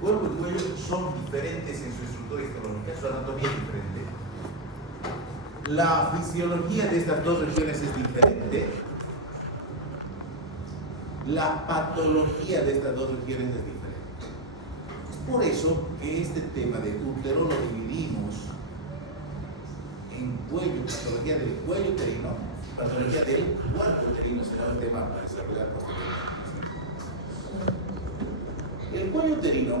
cuerpo y cuello son diferentes en su estructura histológica, su anatomía es diferente. La fisiología de estas dos regiones es diferente. La patología de estas dos regiones es diferente. Es por eso que este tema de útero lo dividimos en cuello, patología del cuello uterino, patología del cuerpo uterino, será un tema para desarrollar posteriormente. El cuello uterino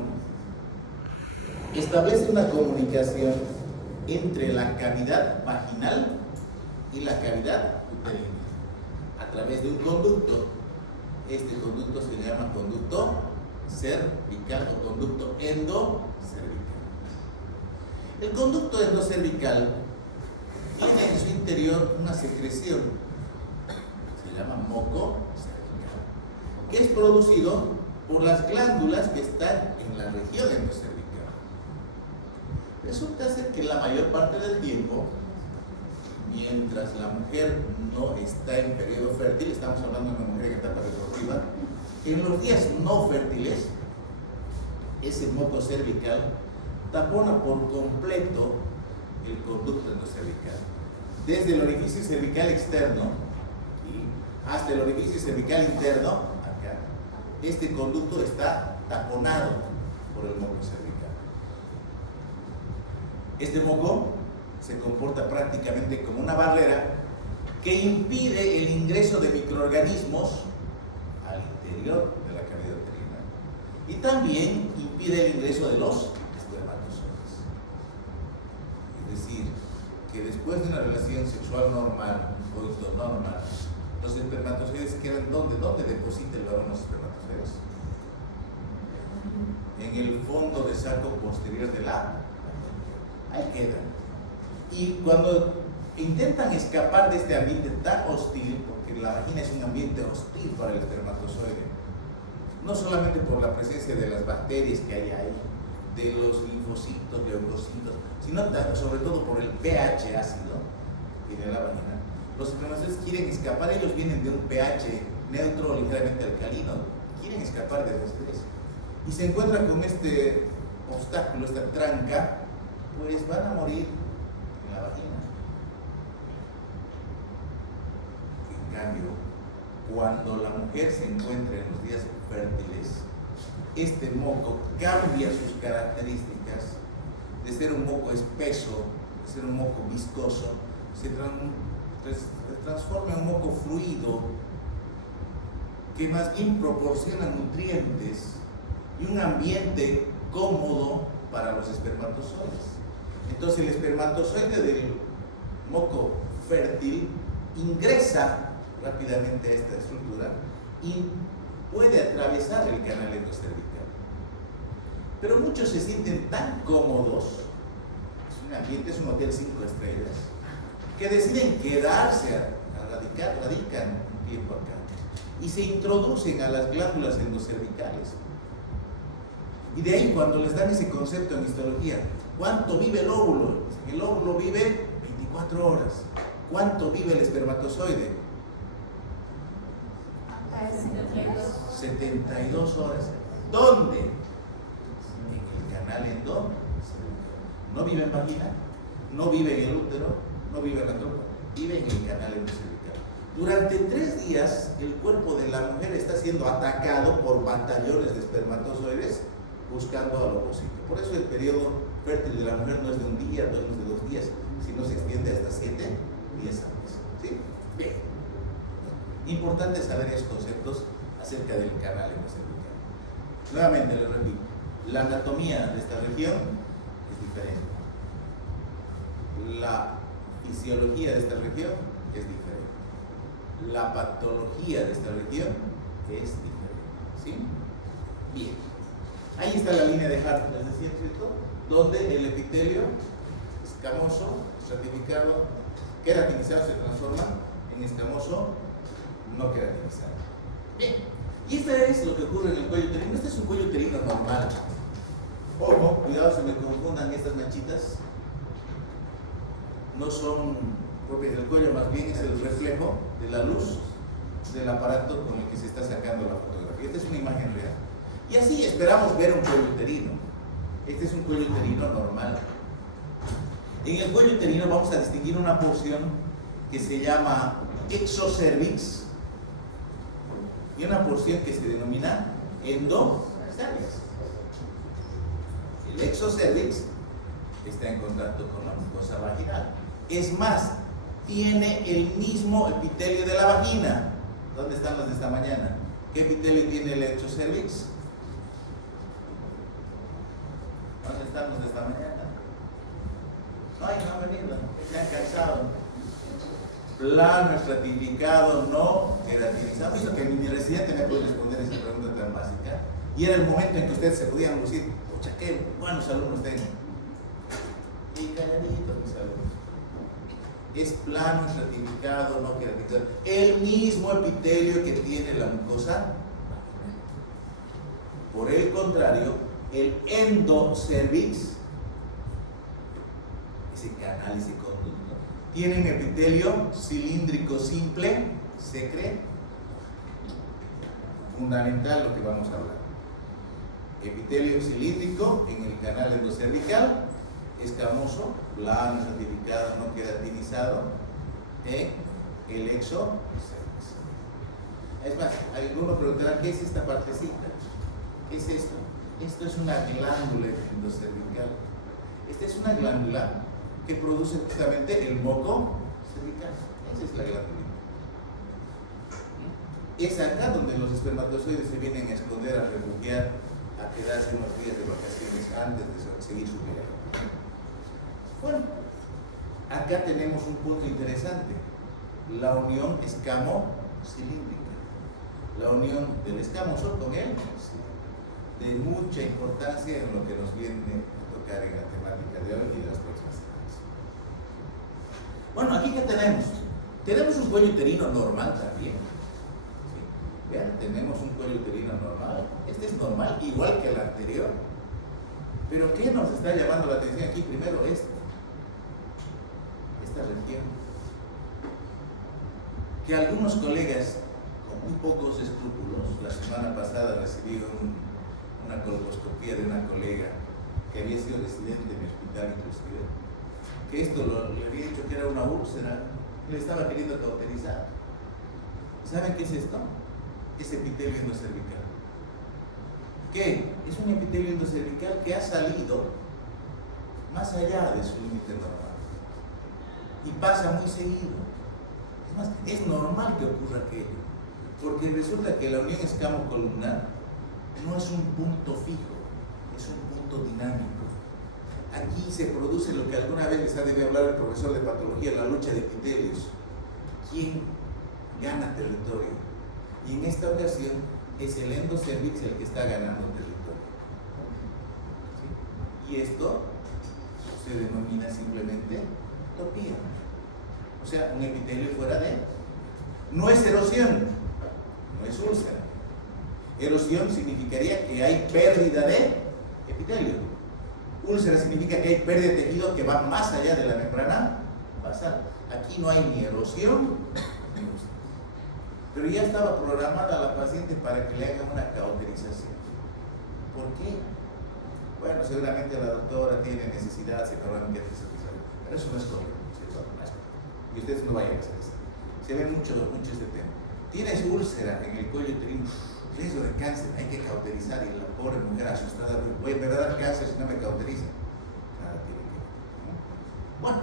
establece una comunicación entre la cavidad vaginal y la cavidad uterina a través de un conducto. Este conducto se llama conducto cervical o conducto endocervical. El conducto endocervical tiene en su interior una secreción, se llama moco cervical, que es producido por las glándulas que están en la región endocervical. Resulta ser que la mayor parte del tiempo, mientras la mujer no está en periodo fértil, estamos hablando de una mujer en etapa reproductiva, en los días no fértiles, ese moco cervical tapona por completo el conducto endocervical. Desde el orificio cervical externo hasta el orificio cervical interno, acá, este conducto está taponado por el moco cervical. Este moco se comporta prácticamente como una barrera que impide el ingreso de microorganismos al interior de la cavidad uterina y también impide el ingreso de los espermatozoides. Es decir, que después de una relación sexual normal, un coito normal, los espermatozoides quedan ¿dónde deposita el varón los espermatozoides? En el fondo de saco posterior de la... Ahí quedan. Y cuando intentan escapar de este ambiente tan hostil, porque la vagina es un ambiente hostil para el espermatozoide, no solamente por la presencia de las bacterias que hay ahí, de los linfocitos, leucocitos, sino sobre todo por el pH ácido que tiene la vagina, los espermatozoides quieren escapar. Ellos vienen de un pH neutro ligeramente alcalino, quieren escapar de ese estrés y se encuentran con este obstáculo, esta tranca, pues van a morir en la vagina. En cambio, cuando la mujer se encuentra en los días fértiles, este moco cambia sus características de ser un moco espeso, de ser un moco viscoso, se transforma en un moco fluido que más bien proporciona nutrientes y un ambiente cómodo para los espermatozoides. Entonces el espermatozoide del moco fértil ingresa rápidamente a esta estructura y puede atravesar el canal endocervical. Pero muchos se sienten tan cómodos, es un ambiente, es un hotel 5 estrellas, que deciden quedarse radican un tiempo acá y se introducen a las glándulas endocervicales. Y de ahí, cuando les dan ese concepto en histología, ¿cuánto vive el óvulo? El óvulo vive 24 horas. ¿Cuánto vive el espermatozoide? 72 horas. ¿Dónde? En el canal endocervical. No vive en vagina, no vive en el útero, no vive en la trompa, vive en el canal endocervical. Durante 3 días, el cuerpo de la mujer está siendo atacado por batallones de espermatozoides buscando al ovocito. Por eso el periodo fértil de la mujer no es de un día, no es de 2 días, sino se extiende hasta 7, 10 años. ¿Sí? Bien. Importante saber esos conceptos acerca del canal endocervical. Nuevamente les repito, la anatomía de esta región es diferente. La fisiología de esta región es diferente. La patología de esta región es diferente. ¿Sí? Bien. Ahí está la línea de Hart, les decía, ¿cierto? Donde el epitelio escamoso, estratificado, queratinizado, se transforma en escamoso no queratinizado. Bien, y esto es lo que ocurre en el cuello uterino. Este es un cuello uterino normal. Ojo, cuidado, se me confundan estas manchitas. No son propias del cuello, más bien es el reflejo de la luz del aparato con el que se está sacando la fotografía. Esta es una imagen real. Y así esperamos ver un cuello uterino. Este es un cuello uterino normal. En el cuello uterino vamos a distinguir una porción que se llama exocervix y una porción que se denomina endocervix. El exocervix está en contacto con la mucosa vaginal. Es más, tiene el mismo epitelio de la vagina. ¿Dónde están los de esta mañana? ¿Qué epitelio tiene el exocervix? ¿Dónde están los de esta mañana? Ay, no han venido, se han cansado. Plano estratificado, no queratinizado. Visto que mi residente me puede responder esa pregunta tan básica. Y era el momento en que ustedes se podían lucir. Pucha, qué buenos alumnos tengo. Y calladitos mis alumnos. Es plano estratificado, no queratinizado. El mismo epitelio que tiene la mucosa. Por el contrario, el endocervix, ese canal, ese conducto, tiene un epitelio cilíndrico simple, secre, fundamental lo que vamos a hablar. Epitelio cilíndrico en el canal endocervical, escamoso, plano, estratificado, no queratinizado, en el exocervix. Es más, alguno preguntará, ¿qué es esta partecita? ¿Qué es esto? Esto es una glándula endocervical. Esta es una glándula que produce justamente el moco cervical. Esa es la glándula. Es acá donde los espermatozoides se vienen a esconder, a refugiar, a quedarse unos días de vacaciones antes de seguir su vida. Bueno, acá tenemos un punto interesante. La unión escamo-cilíndrica. La unión del escamoso con el cilíndrico. De mucha importancia en lo que nos viene a tocar en la temática de hoy y de las próximas semanas. Bueno, aquí ¿qué tenemos? Tenemos un cuello uterino normal también. ¿Sí? Vean, tenemos un cuello uterino normal. Este es normal, igual que el anterior. Pero ¿qué nos está llamando la atención aquí? Primero esta región. Que algunos colegas con muy pocos escrúpulos, la semana pasada recibí una colposcopía de una colega que había sido residente en mi hospital inclusive, que esto le había dicho que era una úlcera, le estaba queriendo cauterizar. ¿Saben qué es esto? Es epitelio endocervical. ¿Qué? Es un epitelio endocervical que ha salido más allá de su límite normal y pasa muy seguido. Es más, es normal que ocurra aquello, porque resulta que la unión escamo-columnar no es un punto fijo, es un punto dinámico. Aquí se produce lo que alguna vez les ha debido hablar el profesor de patología, la lucha de epitelios. ¿Quién gana territorio? Y en esta ocasión es el endocervix el que está ganando territorio. ¿Sí? Y esto se denomina simplemente topía. O sea, un epitelio fuera de. No es erosión, no es úlcera. Erosión significaría que hay pérdida de epitelio. Úlcera significa que hay pérdida de tejido que va más allá de la membrana basal. Aquí no hay ni erosión ni úlcera. Pero ya estaba programada la paciente para que le hagan una cauterización. ¿Por qué? Bueno, seguramente la doctora tiene necesidad, se acaban de pero eso no es correcto. Y ustedes no vayan a hacer eso. Se ve mucho este tema. Tienes úlcera en el cuello uterino, riesgo de cáncer, hay que cauterizar, y la pobre mujer asustada, me va a dar cáncer si no me cauteriza. Nada tiene que ver. Bueno,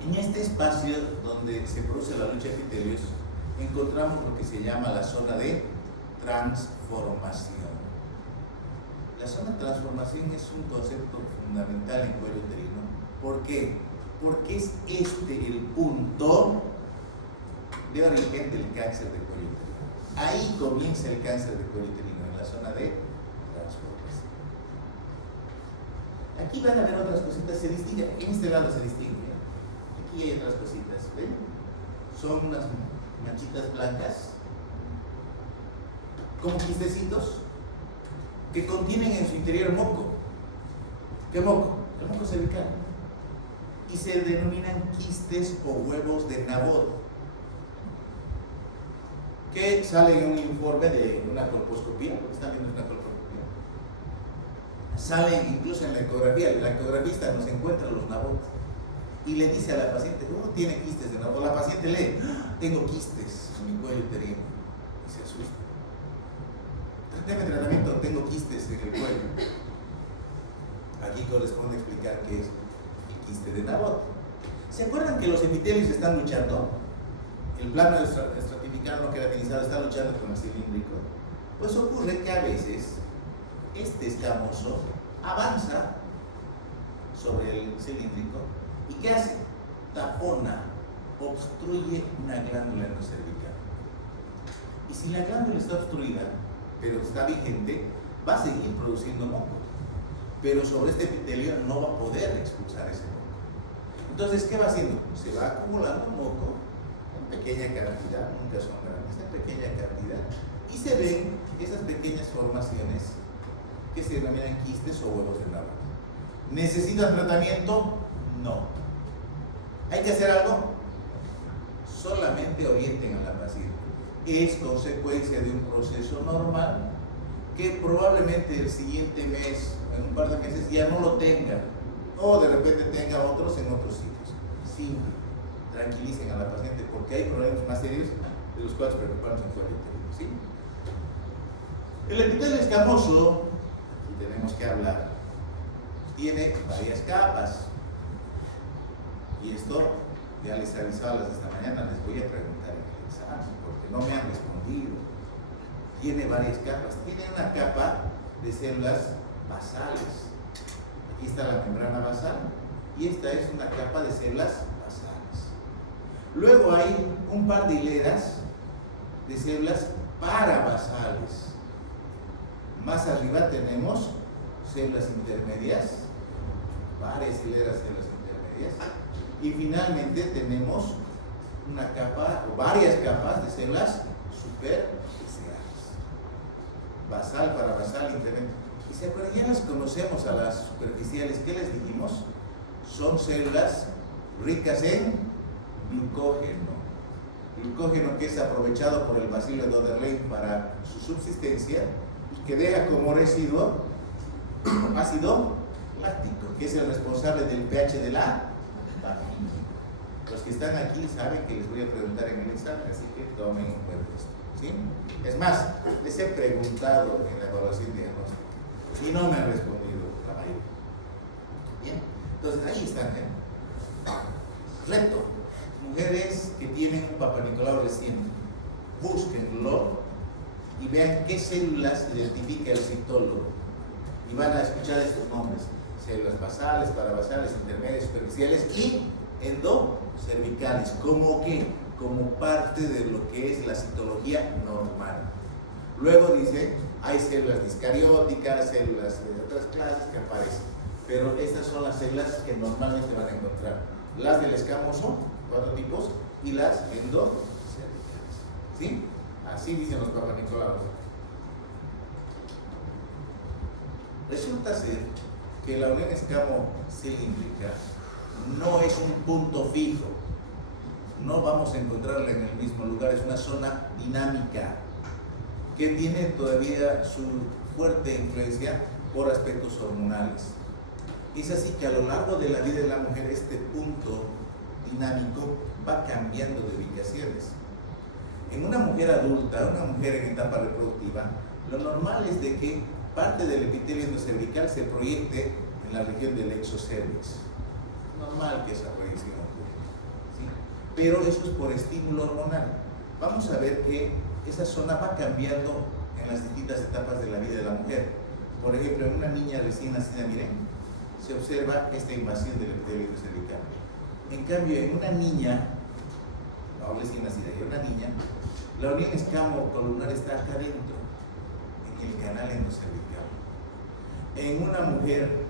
en este espacio donde se produce la lucha de epitelios, encontramos lo que se llama la zona de transformación. La zona de transformación es un concepto fundamental en cuello uterino. ¿Por qué? Porque es este el punto de origen del cáncer de cuello uterino. Ahí comienza el cáncer de cuello uterino, en la zona de transformación. Aquí van a ver otras cositas, se distingue, en este lado se distingue. Aquí hay otras cositas, ¿ven? Son unas manchitas blancas, como quistecitos, que contienen en su interior moco. ¿Qué moco? El moco cervical. Y se denominan quistes o huevos de Nabot, que sale en un informe de una colposcopía. ¿Están viendo una colposcopía? Salen incluso en la ecografía, el ecografista nos encuentra los nabots y le dice a la paciente, oh, tiene quistes de nabot. La paciente lee, tengo quistes en mi cuello uterino y se asusta. Deme tratamiento, tengo quistes en el cuello. Aquí corresponde explicar qué es el quiste de nabot. ¿Se acuerdan que los epitelios están luchando? El plano estratificado no queratinizado está luchando con el cilíndrico. Pues ocurre que a veces este escamoso avanza sobre el cilíndrico y ¿qué hace? Tapona, obstruye una glándula endocervical. Y si la glándula está obstruida, pero está vigente, va a seguir produciendo moco. Pero sobre este epitelio no va a poder expulsar ese moco. Entonces, ¿qué va haciendo? Se va acumulando moco en pequeña cantidad, nunca son grandes, en pequeña cantidad, y se ven esas pequeñas formaciones que se denominan quistes o huevos de nabot. ¿Necesitan tratamiento? No. ¿Hay que hacer algo? Solamente orienten a la paciente. Es consecuencia de un proceso normal que probablemente el siguiente mes, en un par de meses, ya no lo tenga, o de repente tenga otros en otros sitios. Simple. Tranquilicen a la paciente porque hay problemas más serios de los cuales preocuparnos en cualquier tema. ¿Sí? El epitelio escamoso, aquí tenemos que hablar, tiene varias capas. Y esto ya les he avisado esta mañana, les voy a preguntar en el examen porque no me han respondido. Tiene varias capas. Tiene una capa de células basales. Aquí está la membrana basal y esta es una capa de células basales. Luego hay un par de hileras de células parabasales. Más arriba tenemos células intermedias, varias hileras de células intermedias, y finalmente tenemos una capa o varias capas de células superficiales. Basal, parabasal, intermedia. Y se acuerdan, ya las conocemos a las superficiales. ¿Qué les dijimos? Son células ricas en glucógeno. Glucógeno que es aprovechado por el bacilo de Doderlein para su subsistencia y que deja como residuo ácido láctico, que es el responsable del pH de la vagina. Los que están aquí saben que les voy a preguntar en el examen, así que tomen en cuenta esto. ¿Sí? Es más, les he preguntado en la evaluación diagnóstica y no me han respondido la mayoría. Bien, entonces ahí están. Reto: mujeres que tienen un Papa Nicolau reciente, búsquenlo y vean qué células identifica el citólogo y van a escuchar estos nombres: células basales, parabasales, intermedias, superficiales y endocervicales. ¿Cómo qué? Como parte de lo que es la citología normal. Luego dice, hay células discarióticas, células de otras clases que aparecen, pero estas son las células que normalmente van a encontrar: las del escamoso, 4 tipos, y las endocervicales. ¿Sí? Así dicen los Papa Nicolaos. Resulta ser que la unión escamo-cilíndrica no es un punto fijo. No vamos a encontrarla en el mismo lugar, es una zona dinámica que tiene todavía su fuerte influencia por aspectos hormonales. Es así que a lo largo de la vida de la mujer este punto dinámico va cambiando de ubicaciones. En una mujer adulta, una mujer en etapa reproductiva, lo normal es de que parte del epitelio endocervical se proyecte en la región del exocervix. Normal que esa proyección ocurra, ¿sí? Pero eso es por estímulo hormonal. Vamos a ver que esa zona va cambiando en las distintas etapas de la vida de la mujer. Por ejemplo, en una niña recién nacida, miren, se observa esta invasión del epitelio endocervical. En cambio, en una niña, no recién nacida, en una niña, la unión escamo-columnar está acá adentro, en el canal endocervical. En una mujer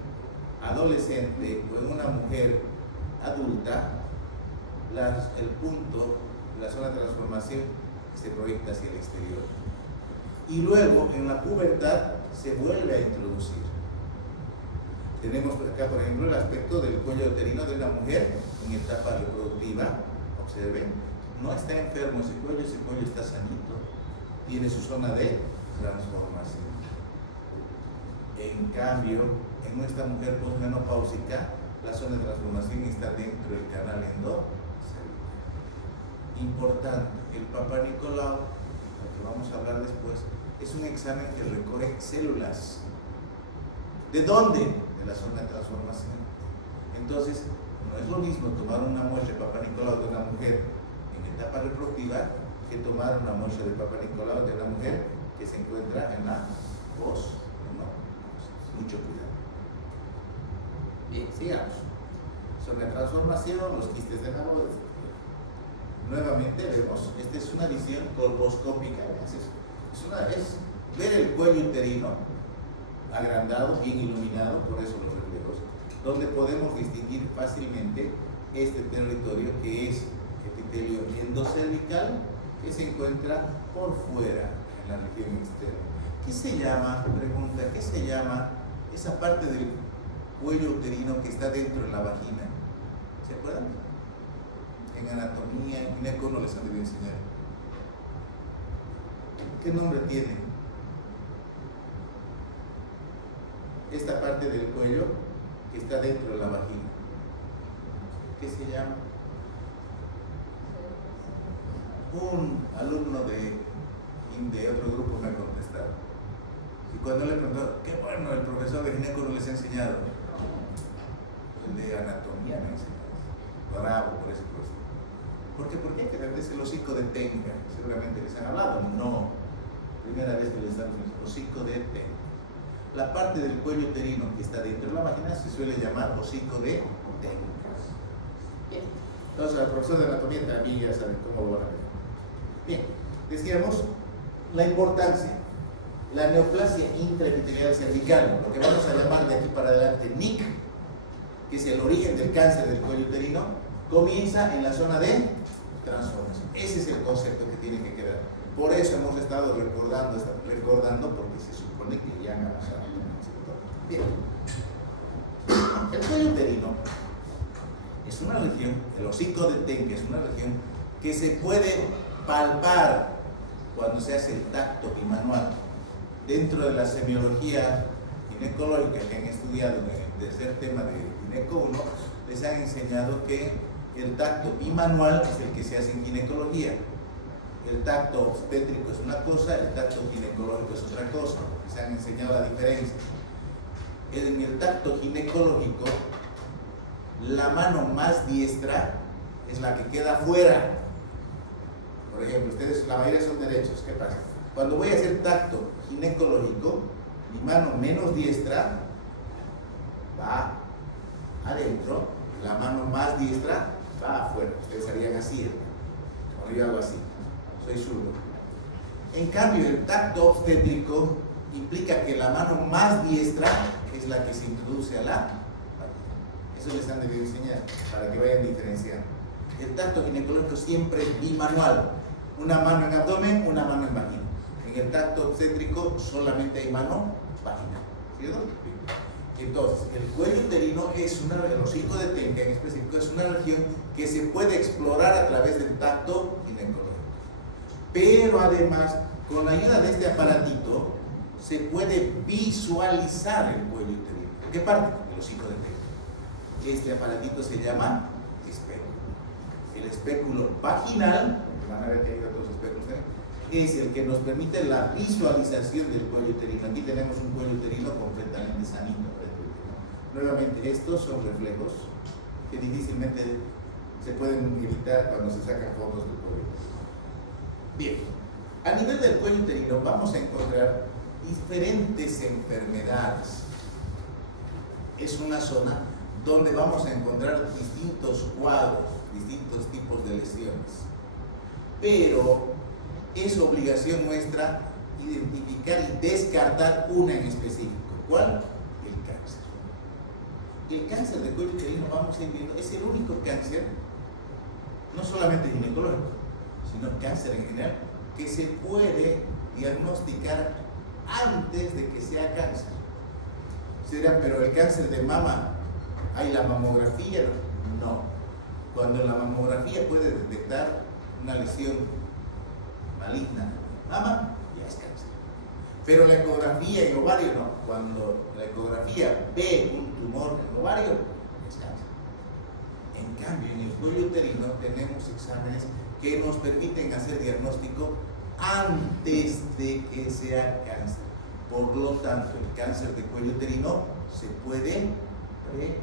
adolescente o en una mujer adulta, el punto, la zona de transformación se proyecta hacia el exterior. Y luego, en la pubertad, se vuelve a introducir. Tenemos acá, por ejemplo, el aspecto del cuello uterino de una mujer en etapa reproductiva. Observen, no está enfermo ese cuello está sanito. Tiene su zona de transformación. En cambio, en nuestra mujer posmenopáusica, la zona de transformación está dentro del canal endocervical. Importante, el Papá Nicolau, al que vamos a hablar después, es un examen que recorre células. ¿De dónde? De la zona de transformación. Entonces, no es lo mismo tomar una muestra de Papá Nicolau de una mujer en etapa reproductiva que tomar una muestra de Papá Nicolau de una mujer que se encuentra en la post. Mucho cuidado. Bien, sigamos. Sobre la transformación, los quistes de Nabor. Nuevamente vemos, esta es una visión colposcópica. Es ver el cuello uterino agrandado, bien iluminado, por eso los reflejos, donde podemos distinguir fácilmente este territorio que es epitelio endocervical, que se encuentra por fuera, en la región externa. ¿Qué se llama? Pregunta, ¿qué se llama esa parte del cuello uterino que está dentro de la vagina? ¿Se acuerdan? En anatomía, en gineco no les han debido enseñar. ¿Qué nombre tiene? Esta parte del cuello que está dentro de la vagina. ¿Qué se llama? Un alumno de otro grupo me ha contestado. Y cuando le preguntó, qué bueno, el profesor de gineco no les ha enseñado. El de anatomía me ha enseñado. Bravo por ese profesor. ¿Por qué? Porque hay que darles el hocico de tenga. Seguramente les han hablado. No. Primera vez que les damos el hocico de tenga. La parte del cuello uterino que está dentro de la vagina se suele llamar hocico de tenga. Bien. Entonces, el profesor de anatomía también ya saben cómo lo van a ver. Bien. Decíamos la importancia. La neoplasia intraepitelial cervical, lo que vamos a llamar de aquí para adelante NIC, que es el origen del cáncer del cuello uterino, comienza en la zona de transformación. Ese es el concepto que tiene que quedar. Por eso hemos estado recordando porque se supone que ya han avanzado. Bien. El cuello uterino es una región, el hocico de tenga es una región que se puede palpar cuando se hace el tacto bimanual. Dentro de la semiología ginecológica que han estudiado en el tercer tema de Gineco 1, les han enseñado que el tacto bimanual es el que se hace en ginecología. El tacto obstétrico es una cosa, el tacto ginecológico es otra cosa. Les han enseñado la diferencia. En el tacto ginecológico, la mano más diestra es la que queda fuera. Por ejemplo, ustedes, la mayoría son derechos. ¿Qué pasa? Cuando voy a hacer tacto ginecológico, mi mano menos diestra va adentro, la mano más diestra va afuera. Ustedes harían así, cuando yo hago así, soy zurdo. En cambio, el tacto obstétrico implica que la mano más diestra es la que se introduce a la vagina. Eso les han debido enseñar para que vayan diferenciando. El tacto ginecológico siempre es bimanual, una mano en abdomen, una mano en vagina. En el tacto obstétrico solamente hay mano vaginal, ¿cierto? Entonces, el cuello uterino es el hocico de tenga en específico, es una región que se puede explorar a través del tacto ginecológico. Pero además, con la ayuda de este aparatito, se puede visualizar el cuello uterino. ¿Qué parte? El hocico de tenga. Este aparatito se llama espéculo. El espéculo vaginal, van a ver que hay otros espéculos, es el que nos permite la visualización del cuello uterino. Aquí tenemos un cuello uterino completamente sanito. Nuevamente, estos son reflejos que difícilmente se pueden evitar cuando se sacan fotos del cuello. Bien, a nivel del cuello uterino vamos a encontrar diferentes enfermedades. Es una zona donde vamos a encontrar distintos cuadros, distintos tipos de lesiones. Pero es obligación nuestra identificar y descartar una en específico. ¿Cuál? El cáncer. El cáncer de cuello uterino, vamos a ir viendo, es el único cáncer, no solamente ginecológico, sino cáncer en general, que se puede diagnosticar antes de que sea cáncer. Se dirán, pero el cáncer de mama, ¿hay la mamografía? No. Cuando la mamografía puede detectar una lesión maligna, mama, ya es cáncer. Pero la ecografía en ovario no. Cuando la ecografía ve un tumor en ovario, es cáncer. En cambio, en el cuello uterino tenemos exámenes que nos permiten hacer diagnóstico antes de que sea cáncer. Por lo tanto, el cáncer de cuello uterino se puede prevenir.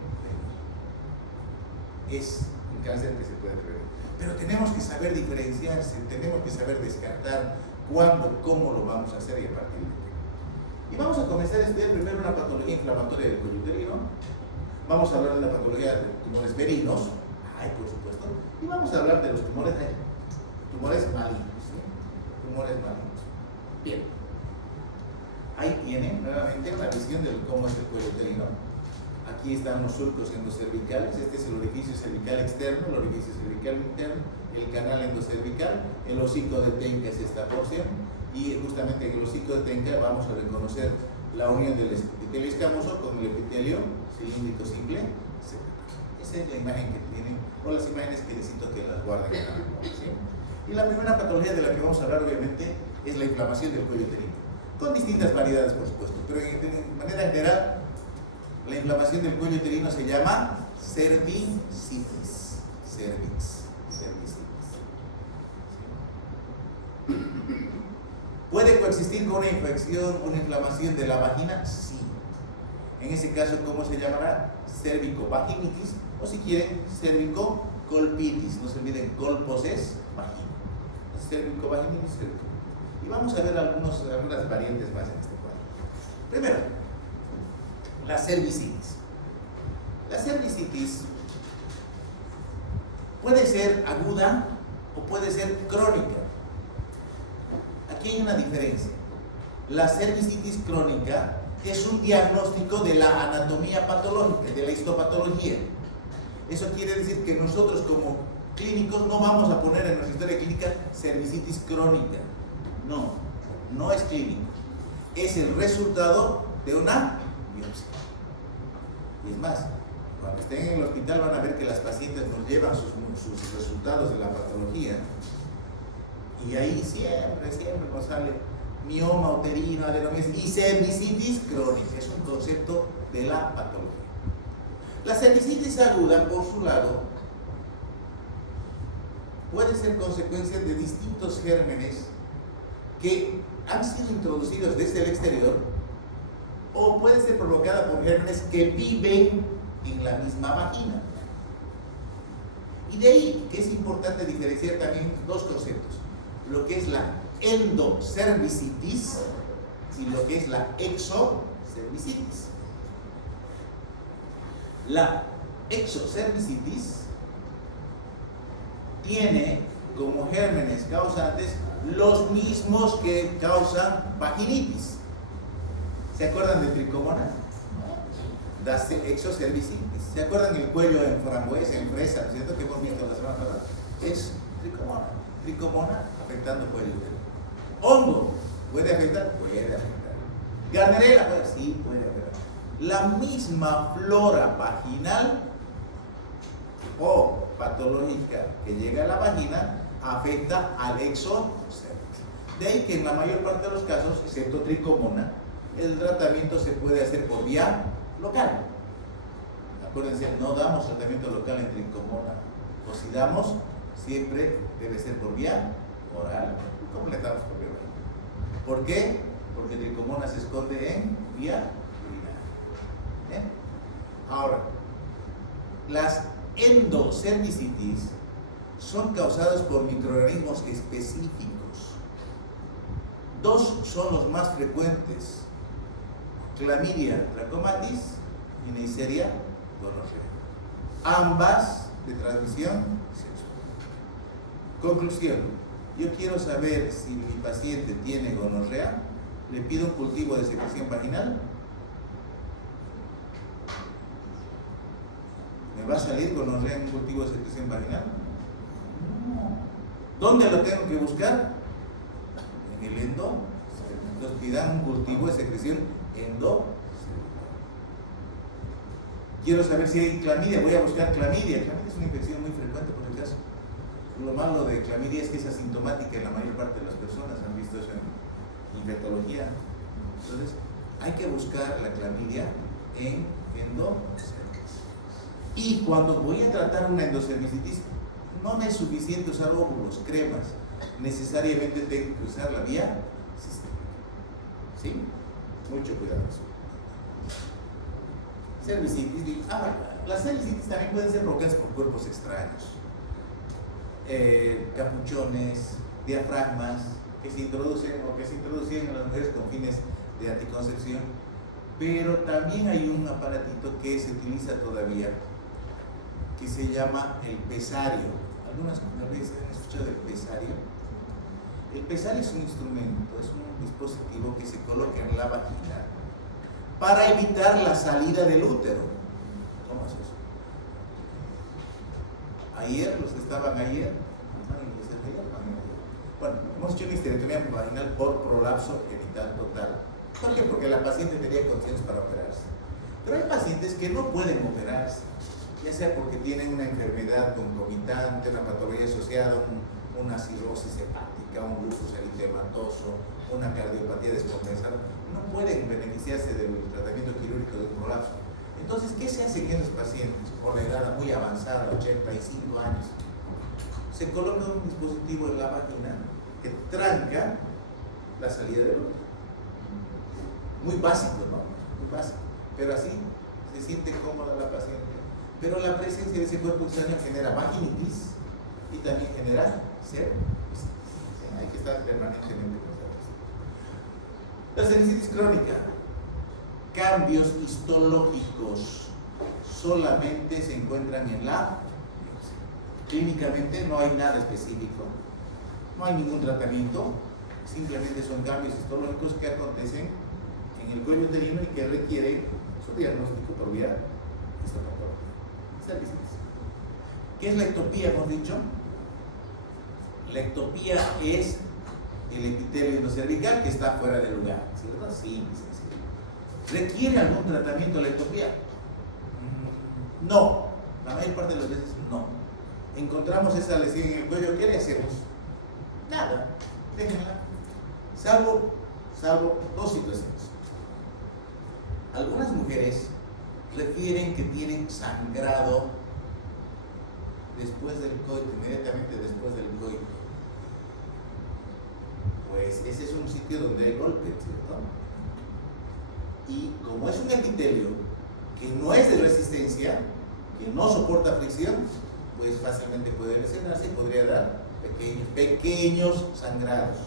Es un cáncer que se puede prevenir. Pero tenemos que saber diferenciarse, tenemos que saber descartar cuándo, cómo lo vamos a hacer y a partir de qué. Y vamos a comenzar a estudiar primero una patología inflamatoria del cuello uterino. Vamos a hablar de la patología de tumores verinos, por supuesto, y vamos a hablar de los tumores malignos, ¿sí? Tumores malignos. Bien. Ahí tienen nuevamente la visión de cómo es el cuello uterino. Aquí están los surcos endocervicales. Este es el orificio cervical externo, el orificio cervical interno, el canal endocervical, el hocico de Tenca es esta porción, y justamente en el hocico de Tenca vamos a reconocer la unión del epitelio escamoso con el epitelio cilíndrico simple. Esa es la imagen que tienen, o las imágenes que necesito que las guarden en la memoria, ¿sí? Y la primera patología de la que vamos a hablar, obviamente, es la inflamación del cuello uterino, con distintas variedades, por supuesto, pero de manera general, la inflamación del cuello uterino se llama cervicitis. Cervicitis. ¿Puede coexistir con una infección, una inflamación de la vagina? Sí. En ese caso, ¿cómo se llamará? Cervicovaginitis, o si quieren, cervicocolpitis. No se olviden, colpos es vagina. Cervicovaginitis, cervicocolpitis. Y vamos a ver algunas variantes más en este cuadro. Primero, la cervicitis. La cervicitis puede ser aguda o puede ser crónica. Aquí hay una diferencia. La cervicitis crónica es un diagnóstico de la anatomía patológica, de la histopatología. Eso quiere decir que nosotros como clínicos no vamos a poner en nuestra historia clínica cervicitis crónica. No, no es clínico. Es el resultado de una biopsia. Y es más, cuando estén en el hospital van a ver que las pacientes nos llevan sus resultados de la patología, y ahí siempre nos sale mioma uterino, adenomiosis y cervicitis crónica. Es un concepto de la patología. La cervicitis aguda, por su lado, puede ser consecuencia de distintos gérmenes que han sido introducidos desde el exterior, o puede ser provocada por gérmenes que viven en la misma vagina. Y de ahí que es importante diferenciar también dos conceptos: lo que es la endocervicitis y lo que es la exocervicitis. La exocervicitis tiene como gérmenes causantes los mismos que causan vaginitis. ¿Se acuerdan de tricomona? Da exocervicitis. ¿Se acuerdan el cuello en frambuesa, en fresa, ¿no es cierto? Que hemos visto la semana pasada. Es tricomona. Tricomona afectando el cuello uterino. Hongo, ¿puede afectar? Puede afectar. Gardnerella, pues sí, puede afectar. La misma flora vaginal o patológica que llega a la vagina afecta al exocervix. De ahí que en la mayor parte de los casos, excepto tricomona, el tratamiento se puede hacer por vía local. Acuérdense, no damos tratamiento local en tricomona, o si damos, siempre debe ser por vía oral y completamos por vía oral. ¿Por qué? Porque tricomona se esconde en vía urinaria. ¿Bien? Ahora, las endocervicitis son causadas por microorganismos específicos. Dos son los más frecuentes: Chlamydia trachomatis y Neisseria gonorrhea, ambas de transmisión sexual. Conclusión: yo quiero saber si mi paciente tiene gonorrea, le pido un cultivo de secreción vaginal. ¿Me va a salir gonorrea en un cultivo de secreción vaginal? ¿Dónde lo tengo que buscar? En el endo. Entonces pidan un cultivo de secreción endo. Quiero saber si hay clamidia, voy a buscar clamidia. Clamidia es una infección muy frecuente, por el caso. Lo malo de clamidia es que es asintomática en la mayor parte de las personas. Han visto eso en infectología. Entonces, hay que buscar la clamidia en endocervicis. Y cuando voy a tratar una endocervicitis, no me es suficiente usar óvulos, cremas, necesariamente tengo que usar la vía sistémica. ¿Sí? Mucho cuidado. Cervicitis. Las cervicitis también pueden ser provocadas por cuerpos extraños. Capuchones, diafragmas que se introducen o que se introducían en las mujeres con fines de anticoncepción, pero también hay un aparatito que se utiliza todavía que se llama el pesario. Algunas veces han escuchado del pesario. El pesario es un instrumento, es un dispositivo que se coloca en la vagina para evitar la salida del útero. ¿Cómo es eso? Ayer, los que estaban ayer, bueno, hemos hecho una histerectomía vaginal por prolapso genital total. ¿Por qué? Porque la paciente tenía condiciones para operarse. Pero hay pacientes que no pueden operarse, ya sea porque tienen una enfermedad concomitante, una patología asociada, una cirrosis hepática, un lupus eritematoso, una cardiopatía descompensada, no pueden beneficiarse del tratamiento quirúrgico de un prolapso. Entonces, ¿qué se hace en esos pacientes por la edad muy avanzada, 85 años? Se coloca un dispositivo en la vagina que tranca la salida del útero. Muy básico, ¿no? Muy básico. Pero así se siente cómoda la paciente. Pero la presencia de ese cuerpo extraño genera vaginitis y también genera cervicitis. Hay que estar permanentemente concentrados. La cervicitis crónica. Cambios histológicos solamente se encuentran en la. Clínicamente no hay nada específico, no hay ningún tratamiento, simplemente son cambios histológicos que acontecen en el cuello uterino y que requieren su diagnóstico por vía histopatológica. ¿Qué es la ectopía? Hemos dicho. La ectopía es el epitelio endocervical que está fuera del lugar, ¿cierto? Sí, sí. ¿Requiere algún tratamiento la ectopía? No, la mayor parte de las veces no. Encontramos esa lesión en el cuello, ¿qué le hacemos? Nada, déjenla. Salvo dos situaciones. Algunas mujeres refieren que tienen sangrado después del coito, inmediatamente después del coito. Pues ese es un sitio donde hay golpe, ¿cierto? Y como es un epitelio que no es de resistencia, que no soporta fricción, pues fácilmente puede lesionarse y podría dar pequeños sangrados.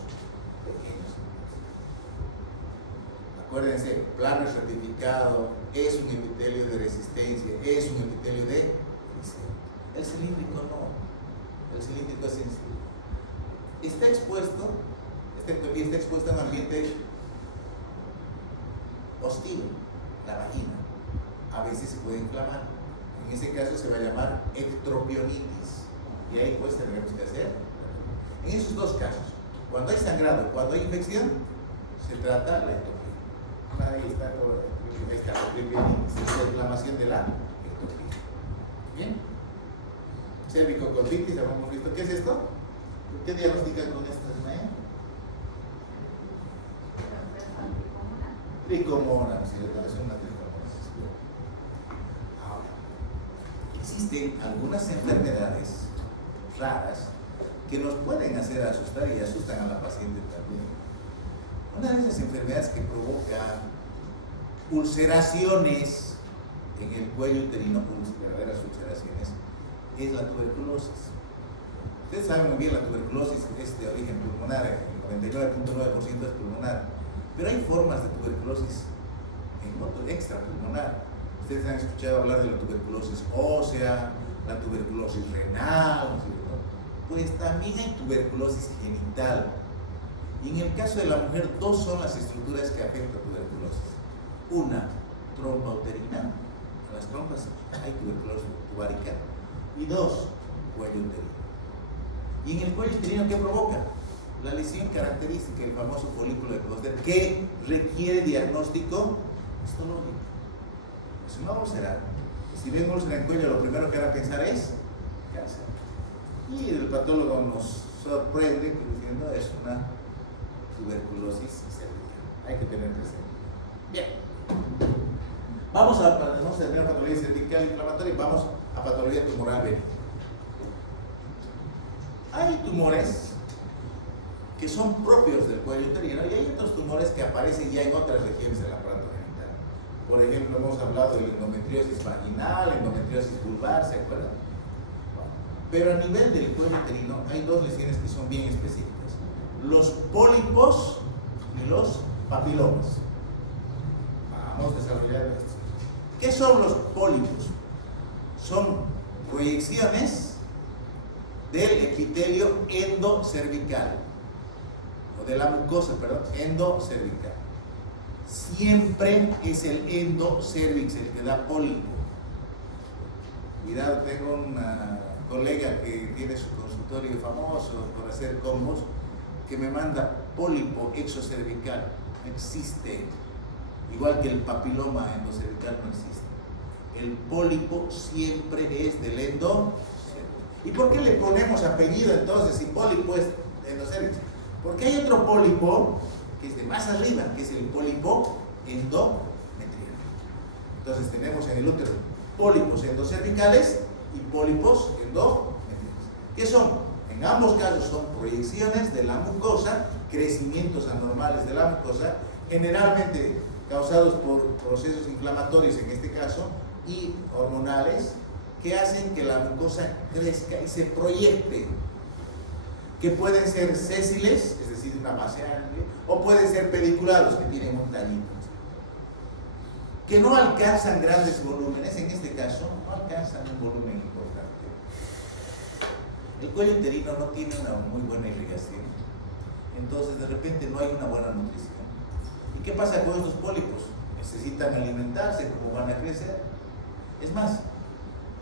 Acuérdense, plano estratificado, es un epitelio de resistencia, es un epitelio de fricción. El cilíndrico no, el cilíndrico es sensible. Está expuesto, esta ectopía está expuesta a un ambiente hostil, la vagina. A veces se puede inflamar. En ese caso se va a llamar ectropionitis. Y ahí pues tendremos que hacer. En esos dos casos, cuando hay sangrado, cuando hay infección, se trata la ectopía. Ahí está la ectropionitis, es la inflamación de la ectopía. Bien. Cervicocolpitis, ya hemos visto. ¿Qué es esto? ¿Qué diagnostican con esta? Tricomona, ¿cierto? Es una tricomona. Ahora, existen algunas enfermedades raras que nos pueden hacer asustar y asustan a la paciente también. Una de esas enfermedades que provoca ulceraciones en el cuello uterino, verdaderas ulceraciones, es la tuberculosis. Ustedes saben muy bien, la tuberculosis es de origen pulmonar, el 99.9% es pulmonar, pero hay formas de tuberculosis extrapulmonar. Ustedes han escuchado hablar de la tuberculosis ósea, la tuberculosis renal, ¿cierto? Pues también hay tuberculosis genital. Y en el caso de la mujer, dos son las estructuras que afectan a tuberculosis. Una, trompa uterina, en las trompas hay tuberculosis tubaríca. Y dos, cuello uterino. Y en el cuello uterino, ¿qué provoca? La lesión característica, el famoso folículo de Cluster, que requiere diagnóstico histológico. Es una úlcera. Si ven úlcera en el cuello, lo primero que van a pensar es cáncer. Y el patólogo nos sorprende diciendo es una tuberculosis cervical. Hay que tener presente. Bien. Vamos a terminar patología cervical inflamatoria y vamos a patología tumoral benigna. Hay tumores que son propios del cuello uterino y hay otros tumores que aparecen ya en otras regiones del aparato genital. Por ejemplo, hemos hablado de la endometriosis vaginal, endometriosis vulvar, ¿se acuerdan? Pero a nivel del cuello uterino hay dos lesiones que son bien específicas: los pólipos y los papilomas. Vamos desarrollando esto. ¿Qué son los pólipos? Son proyecciones del epitelio endocervical, o de la mucosa, perdón, endocervical. Siempre es el endocervix el que da pólipo. Cuidado, tengo una colega que tiene su consultorio famoso por hacer combos, que me manda pólipo exocervical. No existe. Igual que el papiloma endocervical no existe. El pólipo siempre es del endocervical. ¿Y por qué le ponemos apellido entonces si pólipo es endocervical? Porque hay otro pólipo que es de más arriba, que es el pólipo endometrial. Entonces tenemos en el útero pólipos endocervicales y pólipos endometriales. ¿Qué son? En ambos casos son proyecciones de la mucosa, crecimientos anormales de la mucosa, generalmente causados por procesos inflamatorios en este caso y hormonales, que hacen que la mucosa crezca y se proyecte, que pueden ser sésiles, es decir, una base amplia, o pueden ser pediculados, que tienen montañitas, que no alcanzan grandes volúmenes, en este caso no alcanzan un volumen importante. El cuello uterino no tiene una muy buena irrigación, entonces de repente no hay una buena nutrición. ¿Y qué pasa con estos pólipos? Necesitan alimentarse, ¿cómo van a crecer? Es más,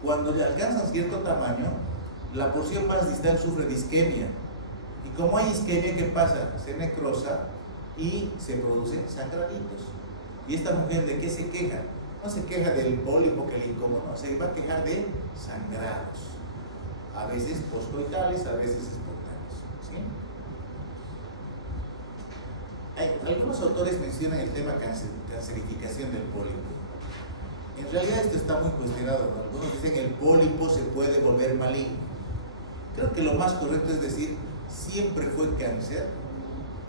cuando ya alcanzan cierto tamaño, la porción más distal sufre de isquemia. Y como hay isquemia, ¿qué pasa? Se necrosa y se producen sangraditos. ¿Y esta mujer de qué se queja? No se queja del pólipo que le incomoda, no, se va a quejar de sangrados. A veces postcoitales, a veces espontáneos. ¿Sí? Algunos autores mencionan el tema cancerificación del pólipo. En realidad esto está muy cuestionado, ¿no? Algunos dicen que el pólipo se puede volver maligno. Creo que lo más correcto es decir, siempre fue cáncer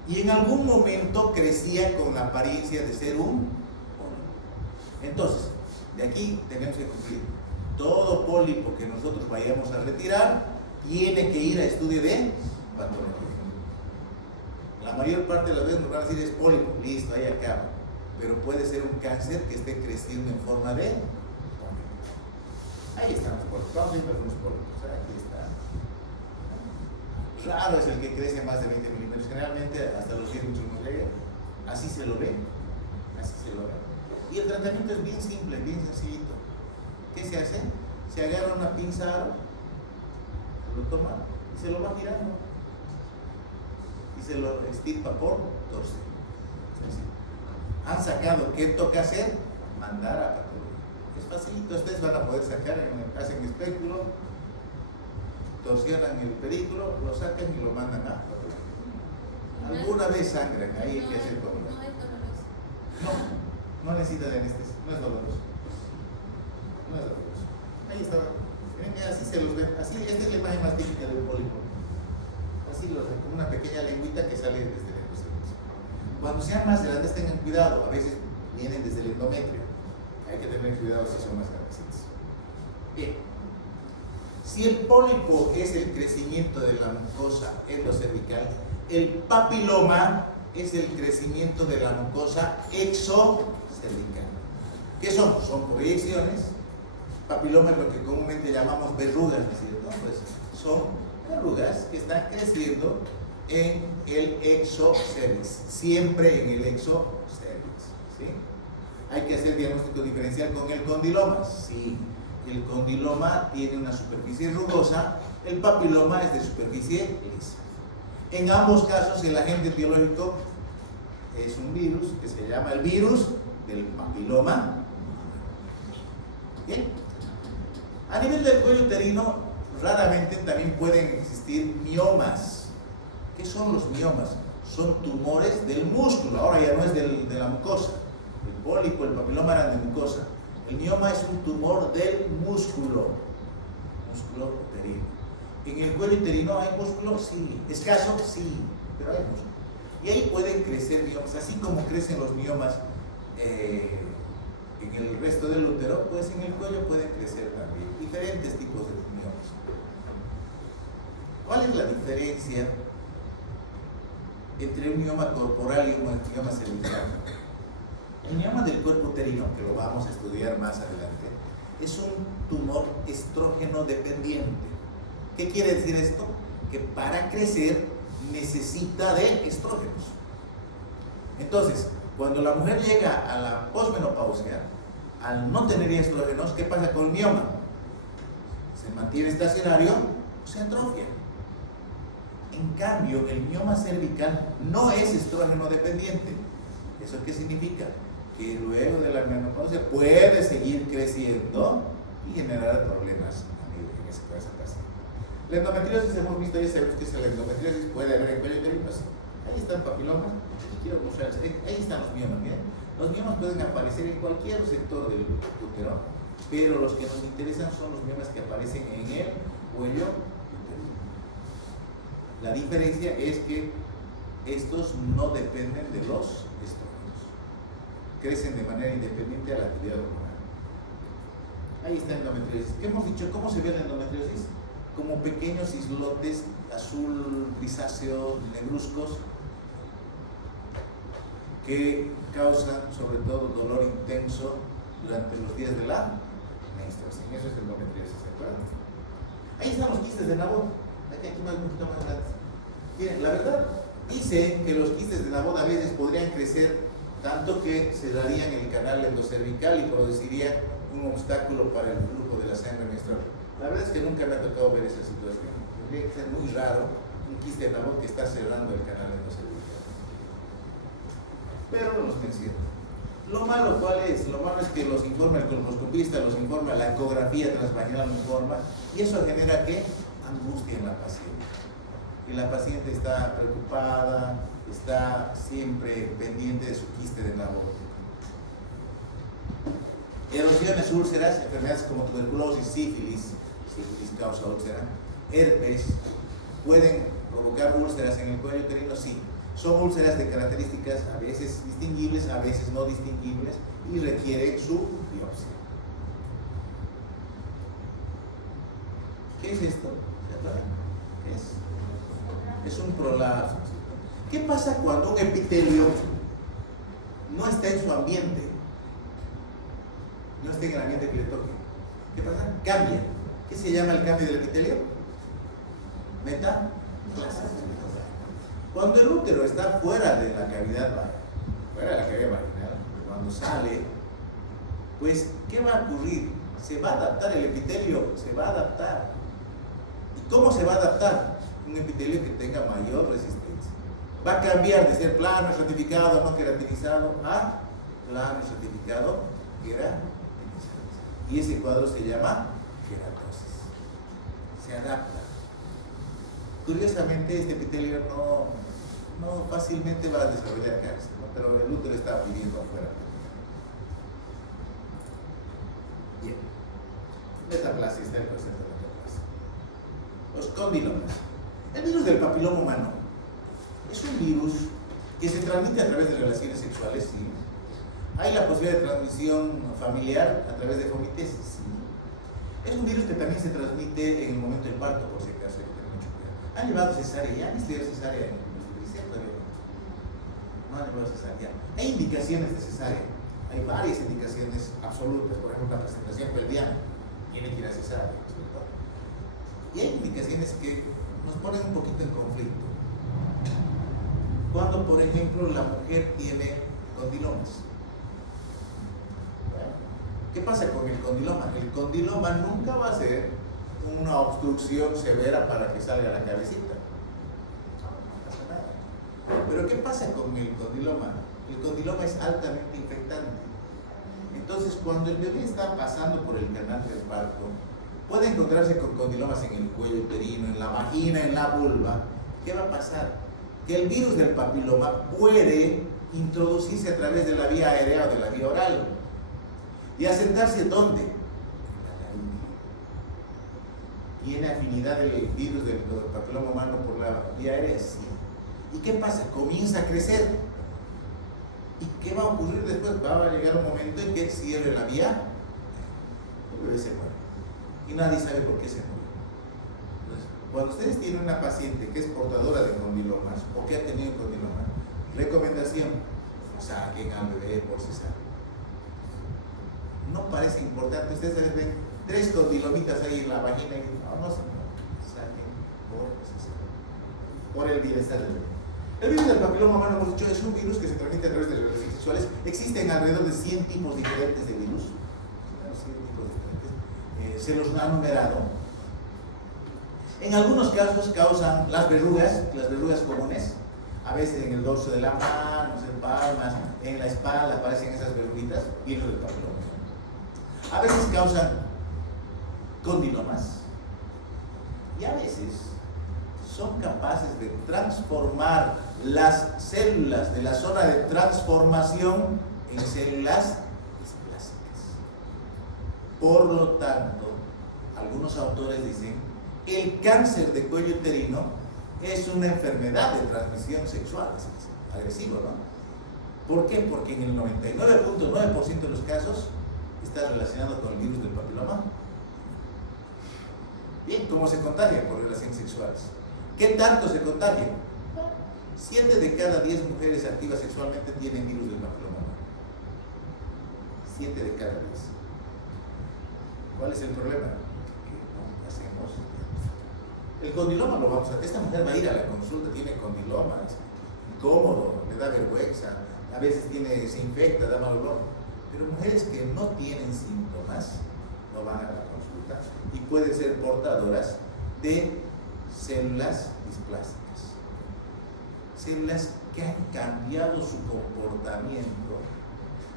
y en algún momento crecía con la apariencia de ser un pólipo. Entonces, de aquí tenemos que concluir: todo pólipo que nosotros vayamos a retirar tiene que ir a estudio de patología. La mayor parte de las veces nos van a decir es pólipo, listo, ahí acaba. Pero puede ser un cáncer que esté creciendo en forma de pólipo. Ahí están los pólipos, vamos a ir con los pólipos, aquí está. Raro es el que crece más de 20 milímetros, generalmente hasta los 10 milímetros llega. Así se lo ve, así se lo ve. Y el tratamiento es bien simple, bien sencillito. ¿Qué se hace? Se agarra una pinza aro, lo toma y se lo va girando y se lo extirpa por torcer. Han sacado, ¿qué toca hacer? Mandar a patología. Es facilito, ustedes van a poder sacar, hacen espéculo, torsionan el pedículo, lo sacan y lo mandan a patología. Alguna vez sangran, ahí hay que hacer todo. No es doloroso. No necesita de anestesia, no es doloroso. No es doloroso. Ahí está. Miren que así se los ve. Así, esta es la imagen más típica del pólipo. Así los ven, como una pequeña lengüita que sale desde el endocervix. Cuando sean más grandes tengan cuidado, a veces vienen desde el endometrio. Hay que tener cuidado si son más grandecitos. Bien. Si el pólipo es el crecimiento de la mucosa endocervical, el papiloma es el crecimiento de la mucosa exocervical. ¿Qué son? Son proyecciones. Papiloma es lo que comúnmente llamamos verrugas, ¿no es cierto? Pues son verrugas que están creciendo en el exocervix, siempre en el exocervix. ¿Sí? ¿Hay que hacer diagnóstico diferencial con el condiloma? Sí. El condiloma tiene una superficie rugosa, el papiloma es de superficie lisa. En ambos casos el agente etiológico es un virus que se llama el virus del papiloma. Bien. A nivel del cuello uterino, raramente también pueden existir miomas. ¿Qué son los miomas? Son tumores del músculo, ahora ya no es de la mucosa. El pólipo, el papiloma araniomucosa. El mioma es un tumor del músculo uterino. ¿En el cuello uterino hay músculo? Sí. ¿Escaso? Sí, pero hay músculo. Y ahí pueden crecer miomas, así como crecen los miomas en el resto del útero, pues en el cuello pueden crecer también diferentes tipos de miomas. ¿Cuál es la diferencia entre un mioma corporal y un mioma cervical? El mioma del cuerpo uterino, que lo vamos a estudiar más adelante, es un tumor estrógeno dependiente. ¿Qué quiere decir esto? Que para crecer necesita de estrógenos. Entonces, cuando la mujer llega a la posmenopausia, al no tener estrógenos, ¿qué pasa con el mioma? Se mantiene estacionario o se atrofia. En cambio, el mioma cervical no es estrógeno dependiente. ¿Eso qué significa? Que luego de la menopausia puede seguir creciendo y generar problemas en esa paciente. La endometriosis, hemos visto, ya sabemos que es la endometriosis, puede haber en cuello uterino. Ahí están papilomas, quiero mostrarles, ahí están los miomas. ¿Bien? Los miomas pueden aparecer en cualquier sector del útero, pero los que nos interesan son los miomas que aparecen en el cuello uterino. La diferencia es que estos no dependen de los estrógenos, crecen de manera independiente a la actividad hormonal. Ahí está endometriosis. ¿Qué hemos dicho? ¿Cómo se ve la endometriosis? Como pequeños islotes azul grisáceo negruzcos que causan sobre todo dolor intenso durante los días de la menstruación. Eso es endometriosis, ¿de acuerdo? Ahí están los quistes de Nabot. Aquí más un poquito más grandes. Bien, la verdad dice que los quistes de Nabot a veces podrían crecer tanto que cerrarían el canal endocervical y produciría un obstáculo para el flujo de la sangre menstrual. La verdad es que nunca me ha tocado ver esa situación. Tendría que ser muy raro un quiste de Nabot que está cerrando el canal endocervical. Pero no los menciono. Lo malo, ¿cuál es? Lo malo es que los informa el colposcopista, los informa la ecografía transvaginal, lo informa, y eso genera ¿qué? Angustia en la paciente. Y la paciente está preocupada, está siempre pendiente de su quiste de Nabot. Erosiones, úlceras, enfermedades como tuberculosis, sífilis causa úlcera, herpes, pueden provocar úlceras en el cuello uterino, sí. Son úlceras de características a veces distinguibles, a veces no distinguibles y requieren su biopsia. ¿Qué es esto? ¿Qué es? Es un prolapso. ¿Qué pasa cuando un epitelio no está en su ambiente? No está en el ambiente que le toque. ¿Qué pasa? Cambia. ¿Qué se llama el cambio del epitelio? Metaplasia. Cuando el útero está fuera de la cavidad vaginal, cuando sale, pues, ¿qué va a ocurrir? Se va a adaptar el epitelio, se va a adaptar. ¿Y cómo se va a adaptar? Un epitelio que tenga mayor resistencia. Va a cambiar de ser plano, estratificado, no queratinizado, a plano, estratificado, queratinizado. Y ese cuadro se llama queratosis. Se adapta. Curiosamente, este epitelio no fácilmente va a desarrollar cáncer, ¿no? Pero el útero está viviendo afuera. Bien. Metaplasia está el concepto de metaplasia. Los condilomas. El virus del papiloma humano es un virus que se transmite a través de relaciones sexuales, sí. ¿Hay la posibilidad de transmisión familiar a través de fomitesis? Sí. Es un virus que también se transmite en el momento del parto, por si acaso hay que tener mucho cuidado. ¿Han llevado cesárea? ¿Ya han visto cesárea en el obstetricia? No han llevado cesárea. Hay indicaciones de cesárea. Hay varias indicaciones absolutas. Por ejemplo, la presentación pelviana tiene que ir a cesárea. Y hay indicaciones que nos ponen un poquito en conflicto. Cuando, por ejemplo, la mujer tiene condilomas. ¿Qué pasa con el condiloma? El condiloma nunca va a ser una obstrucción severa para que salga la cabecita. No pasa nada. Pero ¿qué pasa con el condiloma? El condiloma es altamente infectante. Entonces, cuando el bebé está pasando por el canal del parto, puede encontrarse con condilomas en el cuello uterino, en la vagina, en la vulva. ¿Qué va a pasar? Que el virus del papiloma puede introducirse a través de la vía aérea o de la vía oral. ¿Y asentarse dónde? En la laringe. ¿Tiene afinidad el virus del papiloma humano por la vía aérea? Sí. ¿Y qué pasa? Comienza a crecer. ¿Y qué va a ocurrir después? Va a llegar un momento en que cierre la vía, el bebé se muere. Y nadie sabe por qué se muere. Entonces, cuando ustedes tienen una paciente que es portadora de condilomas o que ha tenido condiloma, recomendación: saquen al bebé por cesárea. No parece importante, ustedes ven 3 condilomitas ahí en la vagina y no señor, saquen por cesárea, por el bienestar del bebé. El virus del papiloma humano, hemos dicho, es un virus que se transmite a través de relaciones sexuales. Existen alrededor de 100 tipos diferentes de virus. 100 tipos diferentes. Se los ha numerado. En algunos casos causan las verrugas comunes. A veces en el dorso de la mano, en palmas, en la espalda aparecen esas verruguitas, virus del papiloma. A veces causan condilomas. Y a veces son capaces de transformar las células de la zona de transformación en células displásicas. Por lo tanto, algunos autores dicen, el cáncer de cuello uterino es una enfermedad de transmisión sexual, es agresivo, ¿no? ¿Por qué? Porque en el 99.9% de los casos está relacionado con el virus del papiloma. Bien, ¿cómo se contagia? Por relaciones sexuales. ¿Qué tanto se contagia? 7 de cada 10 mujeres activas sexualmente tienen virus del papiloma. 7 de cada 10. ¿Cuál es el problema? Que no hacemos. El condiloma lo vamos a... Esta mujer va a ir a la consulta, tiene condiloma, es incómodo, le da vergüenza, a veces se infecta, da mal olor. Pero mujeres que no tienen síntomas no van a la consulta y pueden ser portadoras de células displásicas, células que han cambiado su comportamiento,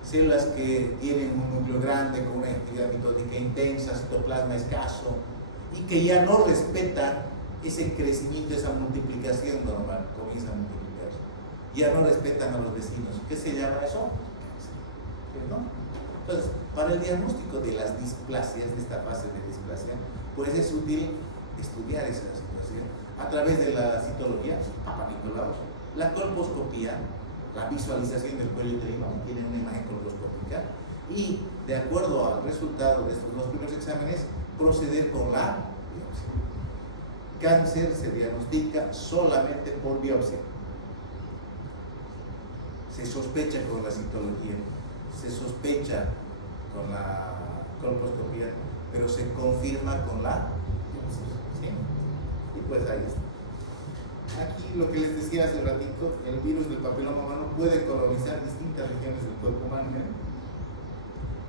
células que tienen un núcleo grande con una actividad mitótica intensa, citoplasma escaso y que ya no respetan ese crecimiento, esa multiplicación normal, comienza a multiplicarse, ya no respetan a los vecinos. ¿Qué se llama eso? ¿No? Entonces, para el diagnóstico de las displasias, de esta fase de displasia, pues es útil estudiar esa situación a través de la citología, Papa Nicolau, la colposcopía, la visualización del cuello uterino, tienen una imagen colposcópica, y de acuerdo al resultado de estos 2 primeros exámenes, proceder con la biopsia. Cáncer se diagnostica solamente por biopsia. Se sospecha con la citología, se sospecha con la colposcopía, pero se confirma con la biopsia. ¿Sí? Y pues ahí está. Aquí lo que les decía hace ratito, el virus del papiloma humano puede colonizar distintas regiones del cuerpo humano.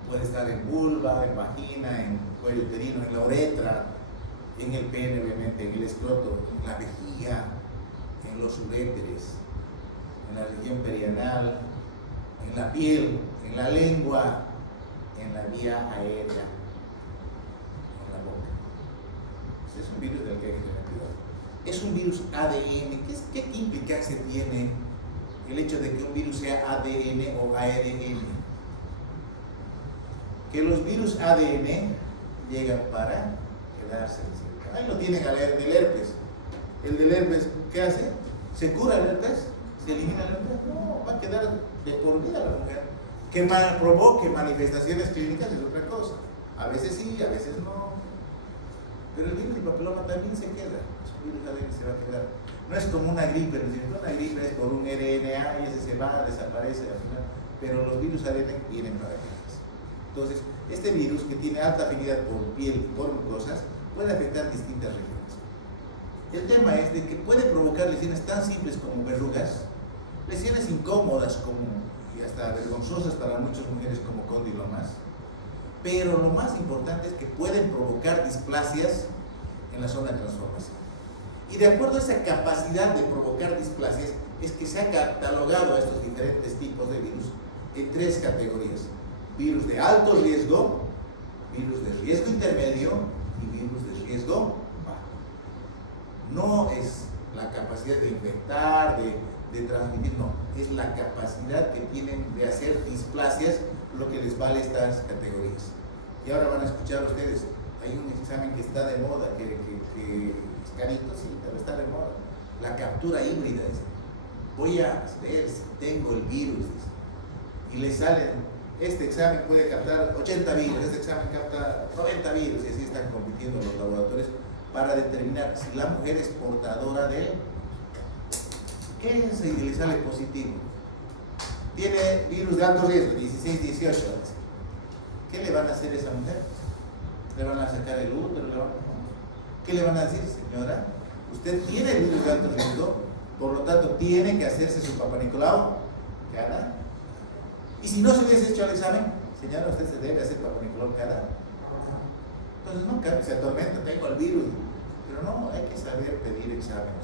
Puede estar en vulva, en vagina, en cuello uterino, en la uretra, en el pene, obviamente, en el escroto, en la vejiga, en los uréteres, en la región perianal, en la piel, en la lengua, en la vía aérea, en la boca. Ese es un virus del que hay que tener cuidado. Es un virus ADN. ¿Qué implicancia tiene el hecho de que un virus sea ADN o ARN? Que los virus ADN llegan para quedarse. Ahí lo tienen al del herpes. El del herpes, ¿qué hace? ¿Se cura el herpes? ¿Se elimina el herpes? No, va a quedar de por vida la mujer. Que provoque manifestaciones clínicas es otra cosa. A veces sí, a veces no. Pero el virus del papiloma también se queda. El virus ADN se va a quedar. No es como una gripe, ¿no? Una gripe es por un RNA y ese se va, desaparece al final. Pero los virus ADN vienen para quedarse. Entonces, este virus que tiene alta afinidad por piel y por mucosas puede afectar distintas regiones. El tema es de que puede provocar lesiones tan simples como verrugas, lesiones incómodas y hasta vergonzosas para muchas mujeres como condilomas, pero lo más importante es que pueden provocar displasias en la zona de transformación. Y de acuerdo a esa capacidad de provocar displasias, es que se ha catalogado a estos diferentes tipos de virus en 3 categorías: virus de alto riesgo, virus de riesgo intermedio y virus de riesgo bajo. No es la capacidad de infectar, de transmitir, no, es la capacidad que tienen de hacer displasias lo que les vale estas categorías. Y ahora van a escuchar ustedes, hay un examen que está de moda, que es carito, sí, pero está de moda, la captura híbrida, dice. Voy a ver si tengo el virus, dice. Y le salen, este examen puede captar 80 virus, este examen capta 90 virus, y así están compitiendo los laboratorios para determinar si la mujer es portadora de ¿qué es? Y le sale positivo. Tiene virus de alto riesgo, 16, 18. ¿Qué le van a hacer a esa mujer? ¿Le van a sacar el útero? ¿Qué le van a decir, señora? Usted tiene el virus de alto riesgo, por lo tanto tiene que hacerse su Papá Nicolau cada año. Y si no se hubiese hecho el examen, señora, usted se debe hacer Papá Nicolau cada año. Entonces nunca se atormenta, tengo el virus. Pero no, hay que saber pedir exámenes.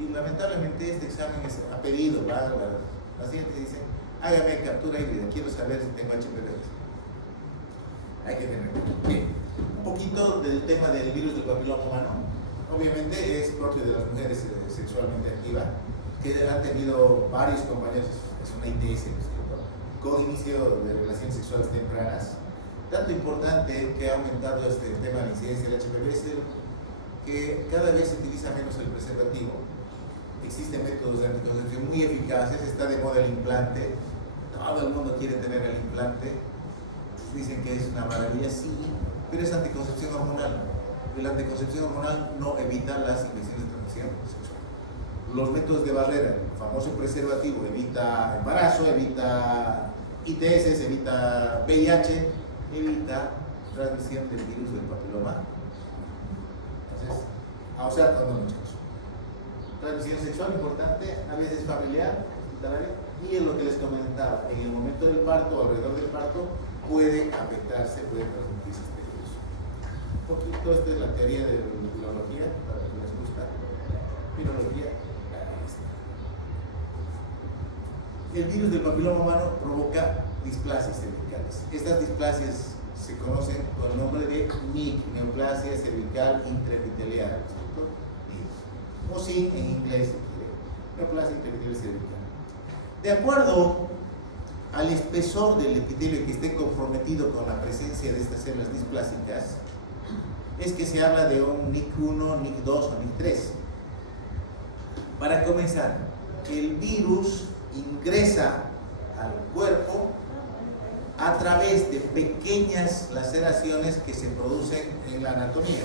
Y lamentablemente este examen es a pedido, ¿va? La paciente dice, hágame captura híbrida, quiero saber si tengo HPV. Hay que tener bien. Un poquito del tema del virus del papiloma humano. Obviamente es propio de las mujeres sexualmente activas, que han tenido varios compañeros, es una ITS, ¿no es cierto?, con inicio de relaciones sexuales tempranas. Tanto importante que ha aumentado este tema de la incidencia del HPV es que cada vez se utiliza menos el preservativo. Existen métodos de anticoncepción muy eficaces, está de moda el implante, todo el mundo quiere tener el implante, dicen que es una maravilla, sí, pero es anticoncepción hormonal. Y la anticoncepción hormonal no evita las infecciones de transmisión sexual. Los métodos de barrera, el famoso preservativo, evita embarazo, evita ITS, evita VIH, evita transmisión del virus del papiloma. Entonces, a usar cuando muchachos. Transmisión sexual importante, a veces familiar, hospitalaria, y en lo que les comentaba, en el momento del parto o alrededor del parto puede afectarse, puede transmitirse este virus. Un poquito, esta es la teoría de la virología, para los que les gusta. Virología, el virus del papiloma humano provoca displasias cervicales. Estas displasias se conocen con el nombre de NIC, neoplasia cervical intraepitelial, ¿cierto? O sí, en inglés, neoplasia intraepitelial cervical. De acuerdo al espesor del epitelio que esté comprometido con la presencia de estas células displásicas, es que se habla de un NIC1, NIC2 o NIC3. Para comenzar, el virus ingresa al cuerpo a través de pequeñas laceraciones que se producen en la anatomía.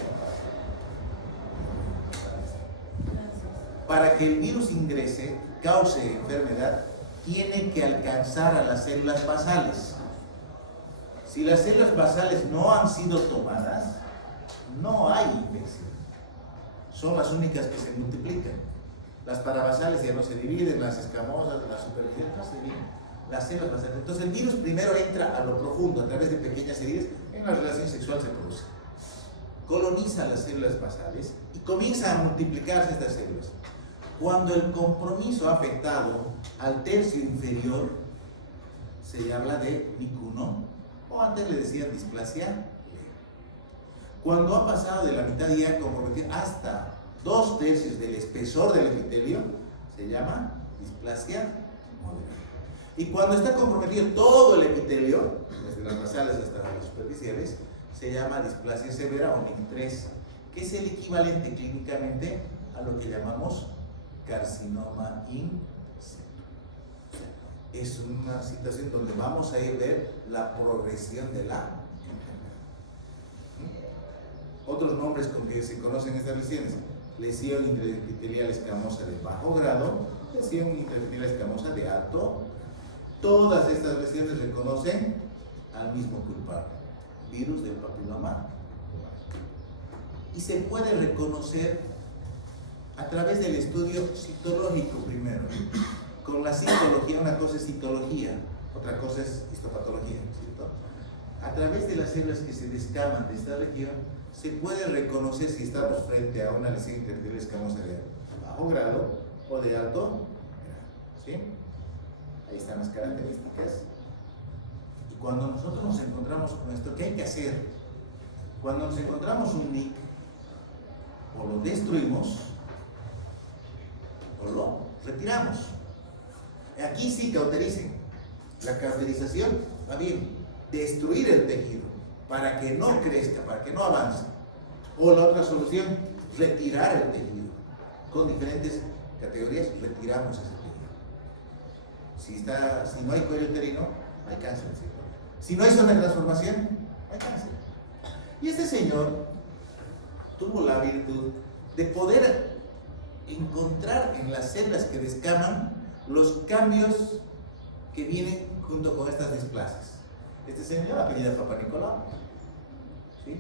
Para que el virus ingrese, cause enfermedad, tiene que alcanzar a las células basales. Si las células basales no han sido tomadas, no hay infección. Son las únicas que se multiplican. Las parabasales ya no se dividen, las escamosas, las superficiales no se dividen. Las células basales. Entonces el virus primero entra a lo profundo, a través de pequeñas heridas, en la relación sexual se produce. Coloniza las células basales y comienza a multiplicarse estas células. Cuando el compromiso ha afectado al tercio inferior, se habla de NIC1, o antes le decían displasia leve. Cuando ha pasado de la mitad y ha comprometido hasta 2/3 del espesor del epitelio, se llama displasia moderada. Y cuando está comprometido todo el epitelio, desde las basales hasta las superficiales, se llama displasia severa o NIC3, que es el equivalente clínicamente a lo que llamamos carcinoma in situ. Es una situación donde vamos a ir a ver la progresión de la enfermedad. Otros nombres con que se conocen estas lesiones: lesión intraepitelial escamosa de bajo grado, lesión intraepitelial escamosa de alto. Todas estas lesiones reconocen al mismo culpable, virus del papiloma. Y se puede reconocer a través del estudio citológico primero. Con la citología, una cosa es citología, otra cosa es histopatología, ¿cierto? A través de las células que se descaman de esta región, se puede reconocer si estamos frente a una lesión intraepitelial escamosa de bajo grado o de alto grado, ¿sí? Ahí están las características. Y cuando nosotros nos encontramos con esto, ¿qué hay que hacer? Cuando nos encontramos un NIC, o lo destruimos o lo retiramos. Aquí sí cautericen. La cauterización va bien, destruir el tejido para que no crezca, para que no avance. O la otra solución, retirar el tejido. Con diferentes categorías retiramos ese tejido. Si no hay cuello uterino, hay cáncer. Si no hay zona de transformación, hay cáncer. Y este señor tuvo la virtud de poder encontrar en las células que descaman los cambios que vienen junto con estas displasias. Este señor apellida Papanicolau, ¿sí?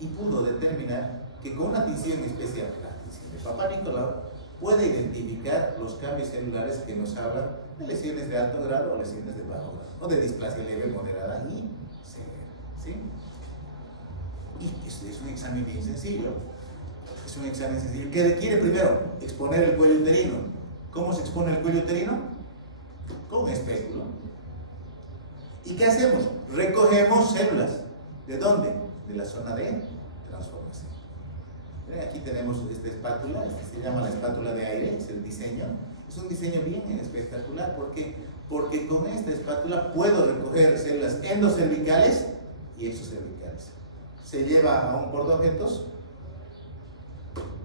Y pudo determinar que con una tinción especial, la tinción de Papanicolau, puede identificar los cambios celulares que nos hablan de lesiones de alto grado o lesiones de bajo grado, o de displasia leve, moderada y severa, ¿sí? Y este es un examen bien sencillo. Es un examen sencillo que requiere primero exponer el cuello uterino. ¿Cómo se expone el cuello uterino? Con un espéculo. ¿Y qué hacemos? Recogemos células. ¿De dónde? De la zona de transformación. Aquí tenemos esta espátula, se llama la espátula de aire, es el diseño. Es un diseño bien espectacular. ¿Por qué? Porque con esta espátula puedo recoger células endocervicales y exocervicales. Se lleva a un portaobjetos,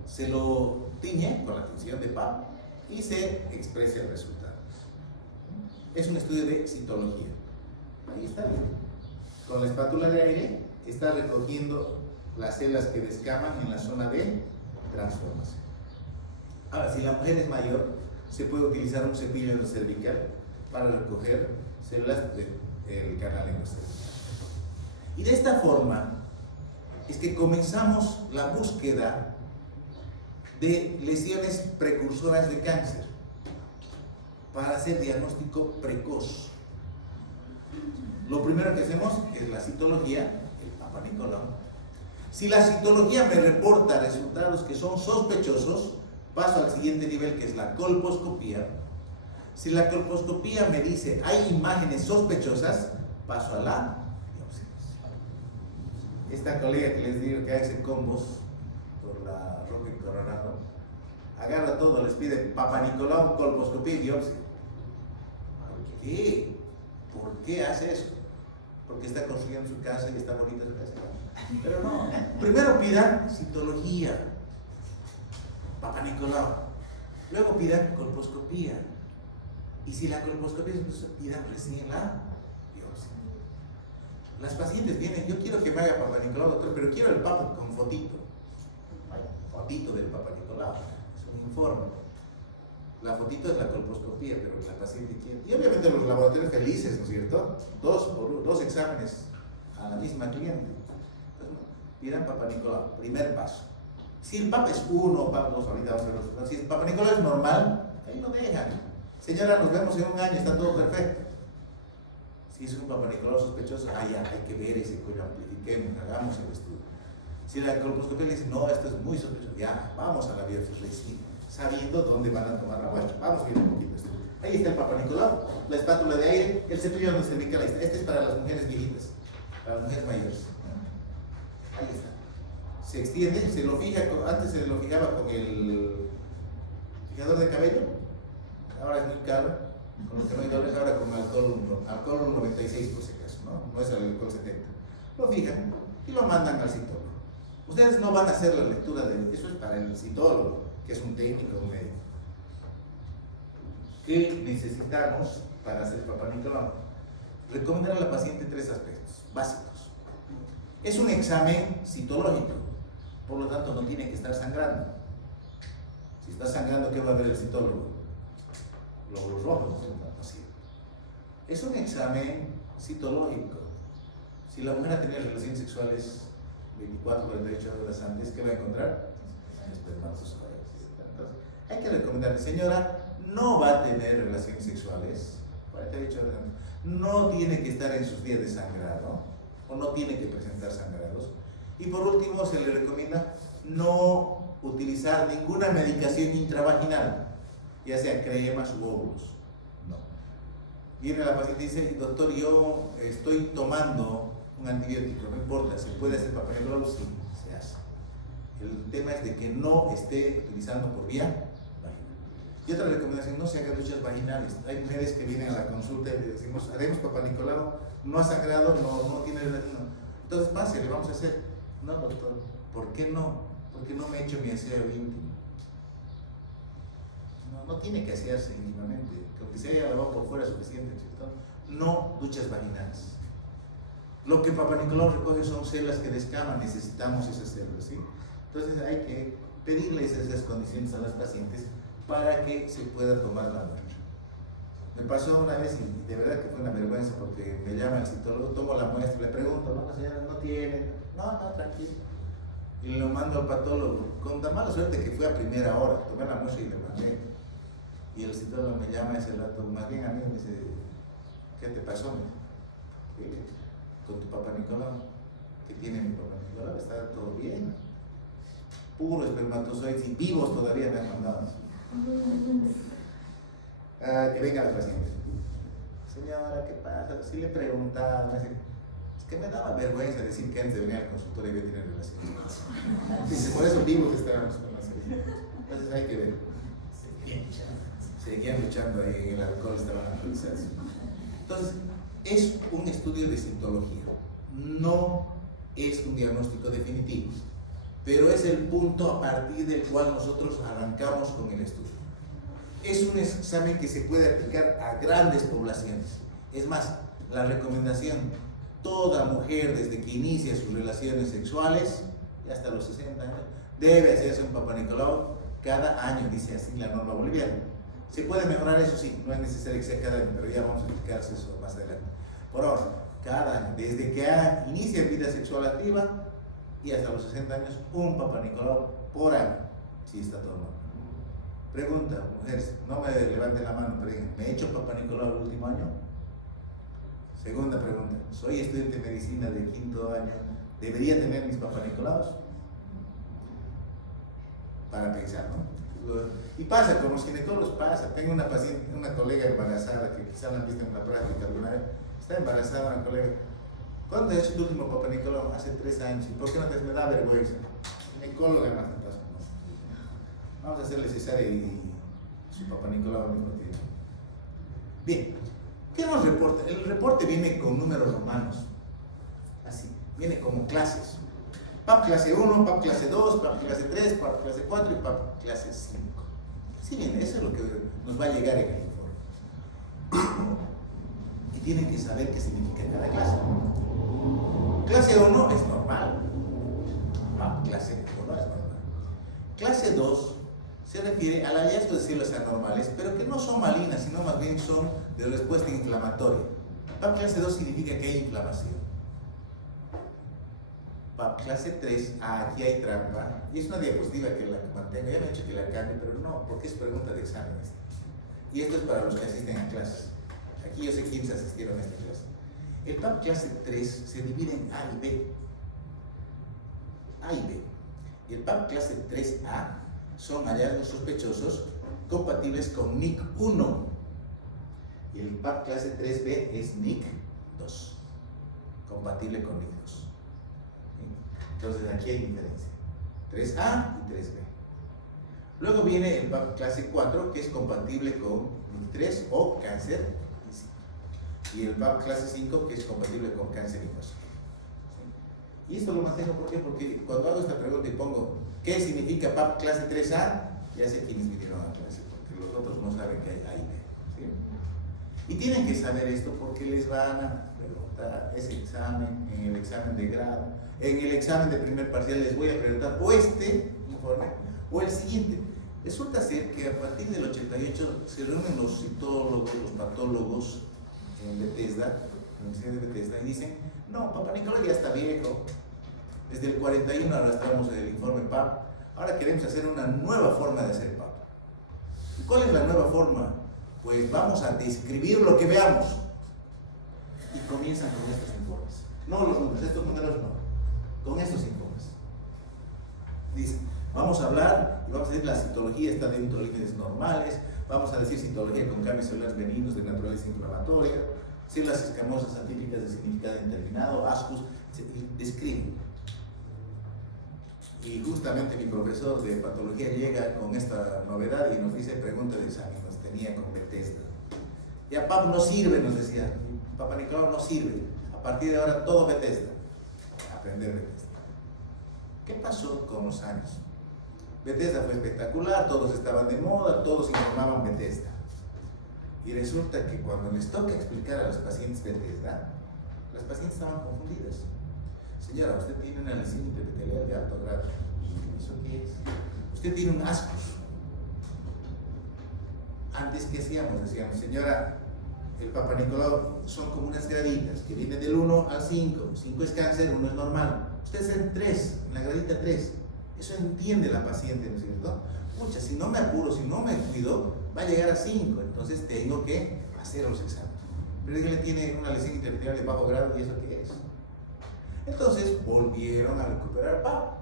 se lo tiñe con la tinción de PAP y se expresa el resultado. Es un estudio de citología. Ahí está bien. Con la espátula de aire está recogiendo las células que descaman en la zona de transformación. Ahora, si la mujer es mayor, se puede utilizar un cepillo endocervical para recoger células del canal endocervical. Y de esta forma es que comenzamos la búsqueda de lesiones precursoras de cáncer para hacer diagnóstico precoz. Lo primero que hacemos es la citología, el Papanicolau. Si la citología me reporta resultados que son sospechosos, paso al siguiente nivel, que es la colposcopía. Si la colposcopía me dice hay imágenes sospechosas, paso a la biopsia. Esta colega que les digo que hace combos por la Roque Coronado, agarra todo, les pide Papanicolau, colposcopía y biopsia. ¿Por qué? ¿Por qué hace eso? Porque está construyendo su casa y está bonita su casa. Pero no, primero pidan citología, Papanicolau, luego pidan colposcopía, y si la colposcopía es, pidan recién la biopsia. Las pacientes vienen, yo quiero que me haga Papanicolau, doctor, pero quiero el papa con fotito. Fotito del Papanicolau, es un informe. La fotito es la colposcopía, pero la paciente quiere. Y obviamente los laboratorios felices, ¿no es cierto? Dos exámenes a la misma cliente. Entonces, pidan Papanicolau, primer paso. Si el Papa es 1, Papa 2, ahorita vamos a ver. Si el Papanicolau es normal, ahí lo dejan. Señora, nos vemos en un año, está todo perfecto. Si es un Papanicolau sospechoso, ya hay que ver ese cuello, amplifiquemos, hagamos el estudio. Si la colposcopía le dice, no, esto es muy sospechoso, ya, vamos a la biopsia recién, sabiendo dónde van a tomar la muestra. Vamos a ver un poquito esto. Ahí está el Papanicolau, la espátula de aire, el cepillo endocervical, ahí está. Este es para las mujeres viejitas, para las mujeres mayores. Ahí está. Se extiende, se lo fija, antes se lo fijaba con el fijador de cabello, ahora es muy caro, con los que no hay dólares, ahora con alcohol 96 por si acaso, no es el alcohol 70. Lo fijan y lo mandan al citólogo. Ustedes no van a hacer la lectura de eso, es para el citólogo, que es un técnico, un médico. ¿Qué necesitamos para hacer Papanicolau? Recomendar a la paciente 3 aspectos básicos. Es un examen citológico, por lo tanto no tiene que estar sangrando. Si está sangrando, ¿qué va a ver el citólogo? Glóbulos rojos, así. Es un examen citológico. Si la mujer ha tenido relaciones sexuales 24 o 48 horas antes, ¿qué va a encontrar? Espermatozoides. Entonces, hay que recomendarle, señora, no va a tener relaciones sexuales 48 horas antes, no tiene que estar en sus días de sangrado, o no tiene que presentar sangrados. Y por último, se le recomienda no utilizar ninguna medicación intravaginal, ya sea cremas u óvulos. No. Viene la paciente y dice, doctor, yo estoy tomando un antibiótico, no importa, ¿se puede hacer Papanicolau? Sí, se hace. El tema es de que no esté utilizando por vía vaginal. Y otra recomendación, no se hagan duchas vaginales. Hay mujeres que vienen a la consulta y le decimos, haremos Papá Nicolau, no ha sangrado, no tiene... No. Entonces pase, le vamos a hacer. No, doctor, ¿por qué no? Porque no me he hecho mi aseo íntimo. No tiene que asearse íntimamente, que aunque se haya lavado por fuera suficiente, ¿cierto? No duchas vaginales. Lo que Papá Nicolau recoge son células que descaman, necesitamos esas células, ¿sí? Entonces hay que pedirles esas condiciones a las pacientes para que se pueda tomar la muestra. Me pasó una vez y de verdad que fue una vergüenza porque me llama el citólogo, tomo la muestra, le pregunto, no, la señora no tiene, no, tranquilo. Y lo mando al patólogo, con tan mala suerte que fue a primera hora, tomé la muestra y le mandé. Y el citólogo me llama ese rato, más bien a mí me dice, ¿qué te pasó? Me dice, con tu Papá Nicolau, ¿qué tiene mi Papá Nicolau? Está todo bien. Puro espermatozoides y vivos todavía me han mandado. Que venga la paciente. Señora, ¿qué pasa? Si le preguntaba, me dice, es que me daba vergüenza decir que antes de venir al consultorio iba a tener relaciones. Dice, por eso vivos estábamos con la serie. Entonces hay que ver. Seguían luchando ahí en el alcohol, estaban alcoholizados. Entonces, es un estudio de citología. No es un diagnóstico definitivo, pero es el punto a partir del cual nosotros arrancamos con el estudio. Es un examen que se puede aplicar a grandes poblaciones. Es más, la recomendación, toda mujer desde que inicia sus relaciones sexuales, y hasta los 60 años, debe hacerse un Papá Nicolau cada año, dice así la norma boliviana. Se puede mejorar, eso sí, no es necesario que sea cada año, pero ya vamos a explicarse eso más adelante. Por ahora, cada año, desde que inicia vida sexual activa y hasta los 60 años, un Papá Nicolau por año, si está todo mal. Pregunta, mujeres, no me levanten la mano, pero digan, ¿me he hecho Papá Nicolau el último año? Segunda pregunta, soy estudiante de medicina de 5º año, ¿debería tener mis Papá Nicolaus? Para pensar, ¿no? Y pasa, con los ginecólogos pasa. Tengo una paciente, una colega embarazada que quizá la han visto en la práctica alguna vez. Está embarazada una colega. ¿Cuándo has hecho tu último Papá Nicolau? Hace 3 años. ¿Y por qué no te me da vergüenza? Ginecóloga más me pasa. Vamos a hacerle cesárea y su Papá Nicolau al mismo tiempo. Bien, ¿qué nos reporta? El reporte viene con números romanos. Así, viene como clases. PAP clase 1, PAP clase 2, PAP clase 3, PAP clase 4 y PAP clase 5. Sí, bien, eso es lo que nos va a llegar en el informe. Y tienen que saber qué significa cada clase. Clase 1 es normal. PAP clase 1 es normal. Clase 2 se refiere al hallazgo de células anormales, pero que no son malignas, sino más bien son de respuesta inflamatoria. PAP clase 2 significa que hay inflamación. PAP clase 3, aquí hay trampa, y es una diapositiva que la mantengo, ya me he dicho que la cambie, pero no, porque es pregunta de exámenes. Y esto es para los que asisten a clases. Aquí yo sé quiénes asistieron a esta clase. El PAP clase 3 se divide en A y B. A y B. Y el PAP clase 3A son hallazgos sospechosos compatibles con NIC1. Y el PAP clase 3B es NIC2, compatible con NIC2. Entonces aquí hay diferencia, 3A y 3B. Luego viene el PAP clase 4, que es compatible con NIC3 o cáncer, y el PAP clase 5, que es compatible con cáncer linfático. Y esto lo mantengo, ¿por qué? Porque cuando hago esta pregunta y pongo ¿qué significa PAP clase 3A? Ya sé quiénes vinieron a clase, porque los otros no saben que hay A y B. ¿Sí? Y tienen que saber esto porque les van a preguntar ese examen, en el examen de grado. En el examen de primer parcial les voy a preguntar o este informe o el siguiente. Resulta ser que a partir del 88 se reúnen los citólogos, los patólogos en Bethesda, en la Universidad de Bethesda, y dicen, no, Papá Nicolau ya está viejo. Desde el 41 arrastramos el informe PAP. Ahora queremos hacer una nueva forma de hacer PAP. ¿Y cuál es la nueva forma? Pues vamos a describir lo que veamos. Y comienzan con estos informes. No los números, estos números no. Con estos informes. Dicen, vamos a hablar y vamos a decir la citología está dentro de límites normales, vamos a decir citología con cambios celulares benignos de naturaleza inflamatoria, células escamosas atípicas de significado indeterminado, ASCUS, describen. Y justamente mi profesor de patología llega con esta novedad y nos dice, pregunta de examen, nos tenía con Bethesda. Ya PAP no sirve, nos decía, Papa Nicolau no sirve, a partir de ahora todo Bethesda, aprender Bethesda. ¿Qué pasó con los años? Bethesda fue espectacular, todos estaban de moda, todos informaban Bethesda. Y resulta que cuando les toca explicar a los pacientes Bethesda, las pacientes estaban confundidas. Señora, usted tiene una lesión intraepitelial de alto grado. ¿Eso qué es? Usted tiene un ascus. Antes, ¿qué hacíamos? Decíamos, señora, el Papa Nicolau son como unas graditas que vienen del 1 al 5. 5 es cáncer, 1 es normal. Usted es en 3, en la gradita 3. Eso entiende la paciente, ¿no es cierto? Pucha, si no me apuro, si no me cuido, va a llegar a 5. Entonces tengo que hacer los exámenes. Pero ella tiene una lesión intraepitelial de bajo grado, ¿y eso qué es? Entonces volvieron a recuperar PAP.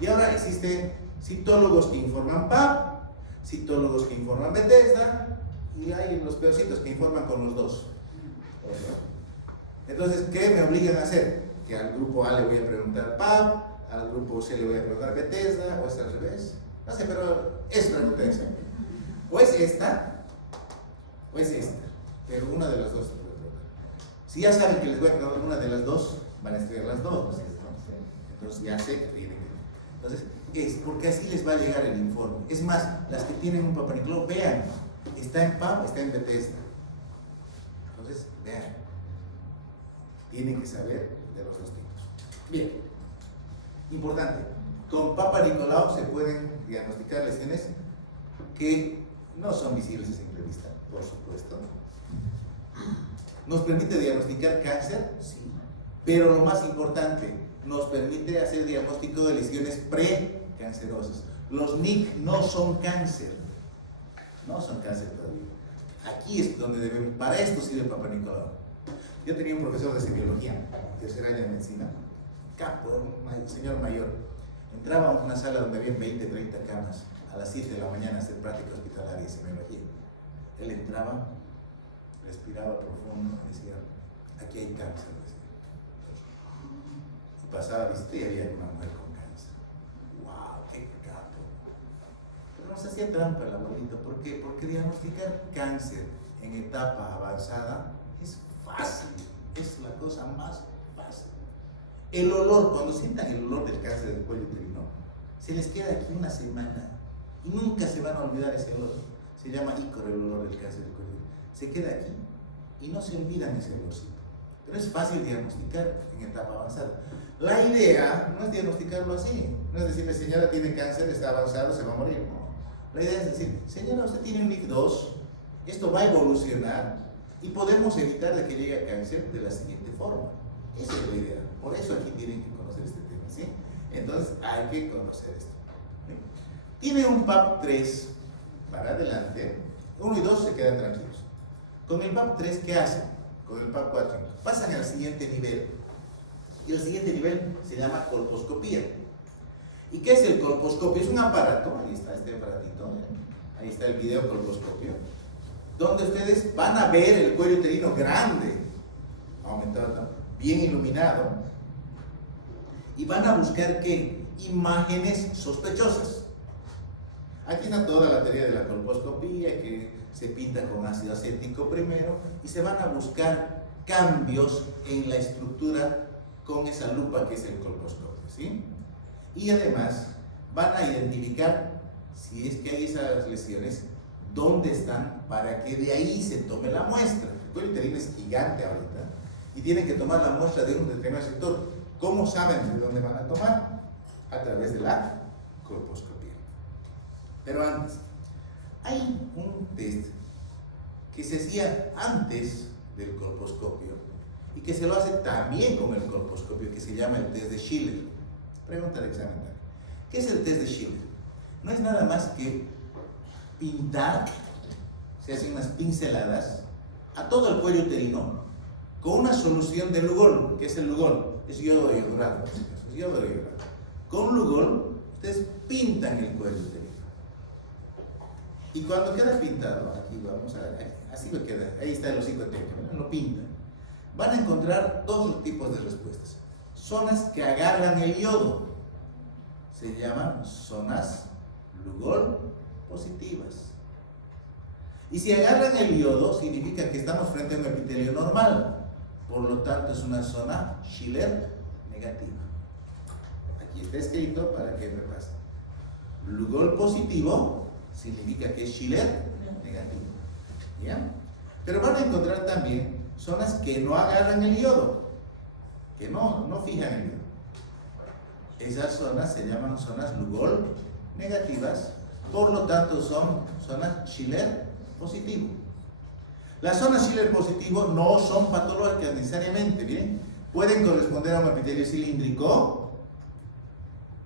Y ahora existen citólogos que informan PAP, citólogos que informan Bethesda, y hay los peorcitos que informan con los dos. Entonces, ¿qué me obligan a hacer? Que al grupo A le voy a preguntar PAP, al grupo C le voy a preguntar Bethesda, o es al revés. No sé, pero es pregunta esa. O es esta, o es esta. Pero una de las dos se puede preguntar. Si ya saben que les voy a preguntar una de las dos, van a estudiar las dos, ¿no es cierto? Entonces ya sé que tienen que. Entonces, es porque así les va a llegar el informe. Es más, las que tienen un Papa Nicolau, vean, está en PAP, está en Bethesda. Entonces, vean, tienen que saber de los dos tipos. Bien, importante, con Papa Nicolau se pueden diagnosticar lesiones que no son visibles a simple vista, por supuesto. ¿Nos permite diagnosticar cáncer? Sí. Pero lo más importante, nos permite hacer diagnóstico de lesiones precancerosas. Los NIC no son cáncer. No son cáncer todavía. Aquí es donde debemos, para esto sirve el Papa Nicolau. Yo tenía un profesor de semiología, tercer año de medicina, capo, un señor mayor. Entraba a una sala donde había 20, 30 camas a las 7 de la mañana a hacer práctica hospitalaria y semiología. Él entraba, respiraba profundo y decía, aquí hay cáncer. Y pasaba visita y había una mujer con cáncer. ¡Wow! ¡Qué capo! Pero nos hacía trampa el abuelito. ¿Por qué? Porque diagnosticar cáncer en etapa avanzada es fácil. Es la cosa más fácil. El olor, cuando sientan el olor del cáncer del cuello uterino, se les queda aquí una semana y nunca se van a olvidar ese olor. Se llama ícor el olor del cáncer del cuello uterino. Se queda aquí y no se olvidan ese olorcito. Pero es fácil diagnosticar en etapa avanzada. La idea no es diagnosticarlo así. No es decirle, señora, tiene cáncer, está avanzado, se va a morir. No. La idea es decir, señora, usted tiene un NIC2, esto va a evolucionar y podemos evitar de que llegue a cáncer de la siguiente forma. Esa es la idea. Por eso aquí tienen que conocer este tema, ¿sí? Entonces hay que conocer esto. ¿Sí? Tiene un PAP 3 para adelante, 1 y 2 se quedan tranquilos. Con el PAP 3, ¿qué hacen? Con el PAP 4 pasan al siguiente nivel. Y el siguiente nivel se llama colposcopía. ¿Y qué es el colposcopio? Es un aparato, ahí está este aparatito, ahí está el video colposcopio, donde ustedes van a ver el cuello uterino grande, aumentado, bien iluminado, y van a buscar ¿qué? Imágenes sospechosas. Aquí está toda la teoría de la colposcopía, que se pinta con ácido acético primero, y se van a buscar cambios en la estructura con esa lupa que es el colposcopio, ¿sí? Y además van a identificar, si es que hay esas lesiones, dónde están para que de ahí se tome la muestra. El cuello uterino es gigante ahorita y tienen que tomar la muestra de un determinado sector. ¿Cómo saben de dónde van a tomar? A través de la colposcopía. Pero antes, hay un test que se hacía antes del colposcopio y que se lo hace también con el colposcopio, que se llama el test de Schiller. Pregunta de examen. ¿Qué es el test de Schiller? No es nada más que pintar, se hacen unas pinceladas a todo el cuello uterino con una solución de Lugol. ¿Qué es el Lugol? Es yodo iodurado. Es yodo iodurado. Con Lugol ustedes pintan el cuello uterino. Y cuando queda pintado, aquí vamos a ver, así lo queda, ahí está el hocico técnico, lo pintan. Van a encontrar dos tipos de respuestas. Zonas que agarran el yodo se llaman zonas Lugol positivas. Y si agarran el yodo, significa que estamos frente a un epitelio normal. Por lo tanto, es una zona Schiller negativa. Aquí está escrito para que repasen. Lugol positivo significa que es Schiller negativo. ¿Ya? Pero van a encontrar también zonas que no agarran el yodo, que no fijan el yodo. Esas zonas se llaman zonas Lugol negativas, por lo tanto son zonas Schiller positivo. Las zonas Schiller positivo no son patológicas necesariamente, ¿bien? Pueden corresponder a un epitelio cilíndrico.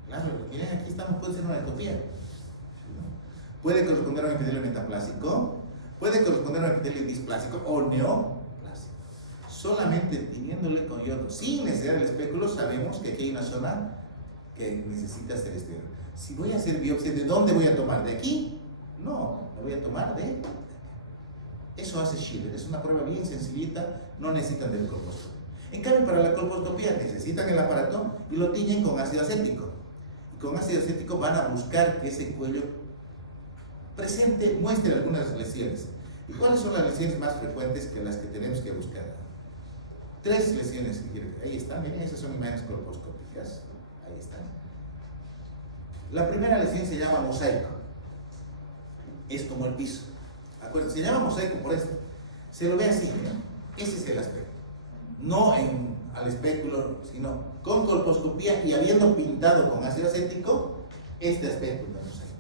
Claro, miren, aquí estamos, puede ser una ectopía. Puede corresponder a un epitelio metaplásico, puede corresponder a un epitelio displásico o neoplásico. Solamente teniéndole con yodo, sin necesidad del espéculo, sabemos que aquí hay una zona que necesita ser exterior. Si voy a hacer biopsia, ¿de dónde voy a tomar? ¿De aquí? No, la voy a tomar de... Eso hace Schiller, es una prueba bien sencillita, no necesitan del colposcopio. En cambio, para la colposcopía necesitan el aparato y lo tiñen con ácido acético. Y con ácido acético van a buscar que ese cuello presente, muestre algunas lesiones. ¿Y cuáles son las lesiones más frecuentes que las que tenemos que buscar? 3 lesiones. Ahí están, miren, esas son imágenes colposcópicas. Ahí están. La primera lesión se llama mosaico. Es como el piso. Acuérdense, se llama mosaico por esto. Se lo ve así, ¿no? Ese es el aspecto. No al espéculo, sino con colposcopía y habiendo pintado con ácido acético este aspecto del mosaico.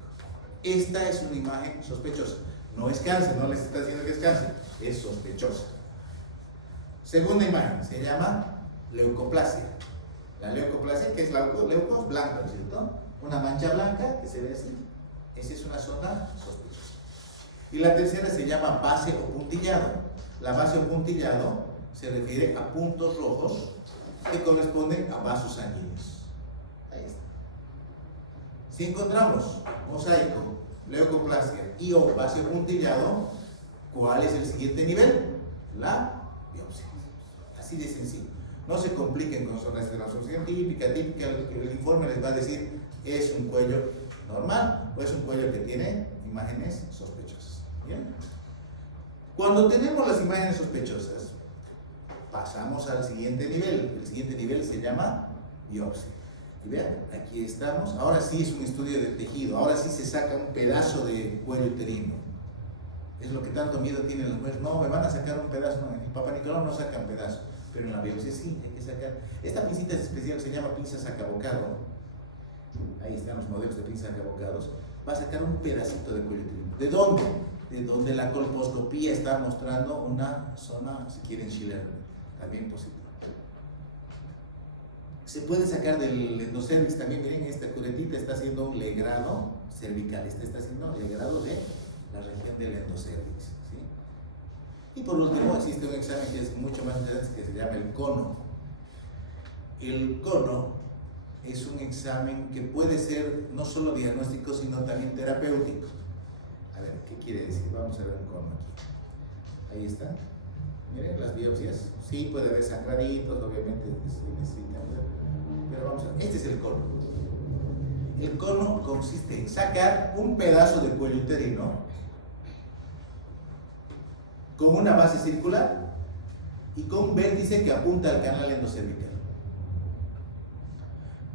Esta es una imagen sospechosa. No es cáncer, no les está diciendo que es cáncer, es sospechosa. Segunda imagen, se llama leucoplasia. La leucoplasia, que es leucos blanco, ¿cierto? Una mancha blanca que se ve así. Esa es una zona sospechosa. Y la tercera se llama base o puntillado. La base o puntillado se refiere a puntos rojos que corresponden a vasos sanguíneos. Ahí está. Si encontramos mosaico, leucoplasia y o base o puntillado, ¿cuál es el siguiente nivel? La biopsia. Así de sencillo. No se compliquen con su restauración científica, típica, el informe les va a decir es un cuello normal o es un cuello que tiene imágenes sospechosas. ¿Bien? Cuando tenemos las imágenes sospechosas, pasamos al siguiente nivel. El siguiente nivel se llama biopsia. Y vean, aquí estamos. Ahora sí es un estudio de tejido. Ahora sí se saca un pedazo de cuello uterino. Es lo que tanto miedo tienen las mujeres. No, me van a sacar un pedazo. No, en el Papa Nicolau no sacan pedazo. Pero en la biopsia sí, hay que sacar. Esta pincita es especial, se llama pinza sacabocado. Ahí están los modelos de pinza sacabocados. Va a sacar un pedacito de cuello uterino. ¿De dónde? De donde la colposcopía está mostrando una zona, si quieren, Schiller, también positiva. Se puede sacar del endocervix también, miren, esta curetita está haciendo un legrado cervical, está haciendo legrado de la región del endocervix, ¿sí? Y por último existe un examen que es mucho más interesante que se llama el cono. El cono es un examen que puede ser no solo diagnóstico sino también terapéutico. A ver, ¿qué quiere decir? Vamos a ver un cono aquí. Ahí está. Miren las biopsias. Sí, puede haber sangraditos, obviamente sí necesitan, pero vamos a ver. Este es el cono. El cono consiste en sacar un pedazo del cuello uterino con una base circular y con un vértice que apunta al canal endocervical.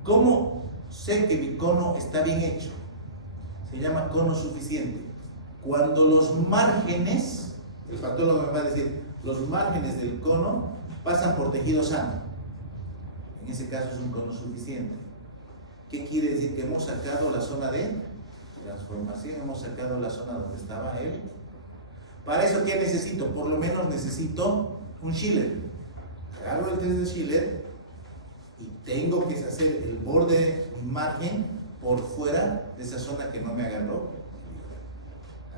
¿Cómo sé que mi cono está bien hecho? Se llama cono suficiente. Cuando los márgenes, el patólogo me va a decir, los márgenes del cono pasan por tejido sano. En ese caso es un cono suficiente. ¿Qué quiere decir? Que hemos sacado la zona de transformación, hemos sacado la zona donde estaba él. Para eso, ¿qué necesito? Por lo menos necesito un Schiller. Agarro el test de Schiller y tengo que hacer el borde, mi margen, por fuera de esa zona que no me agarró.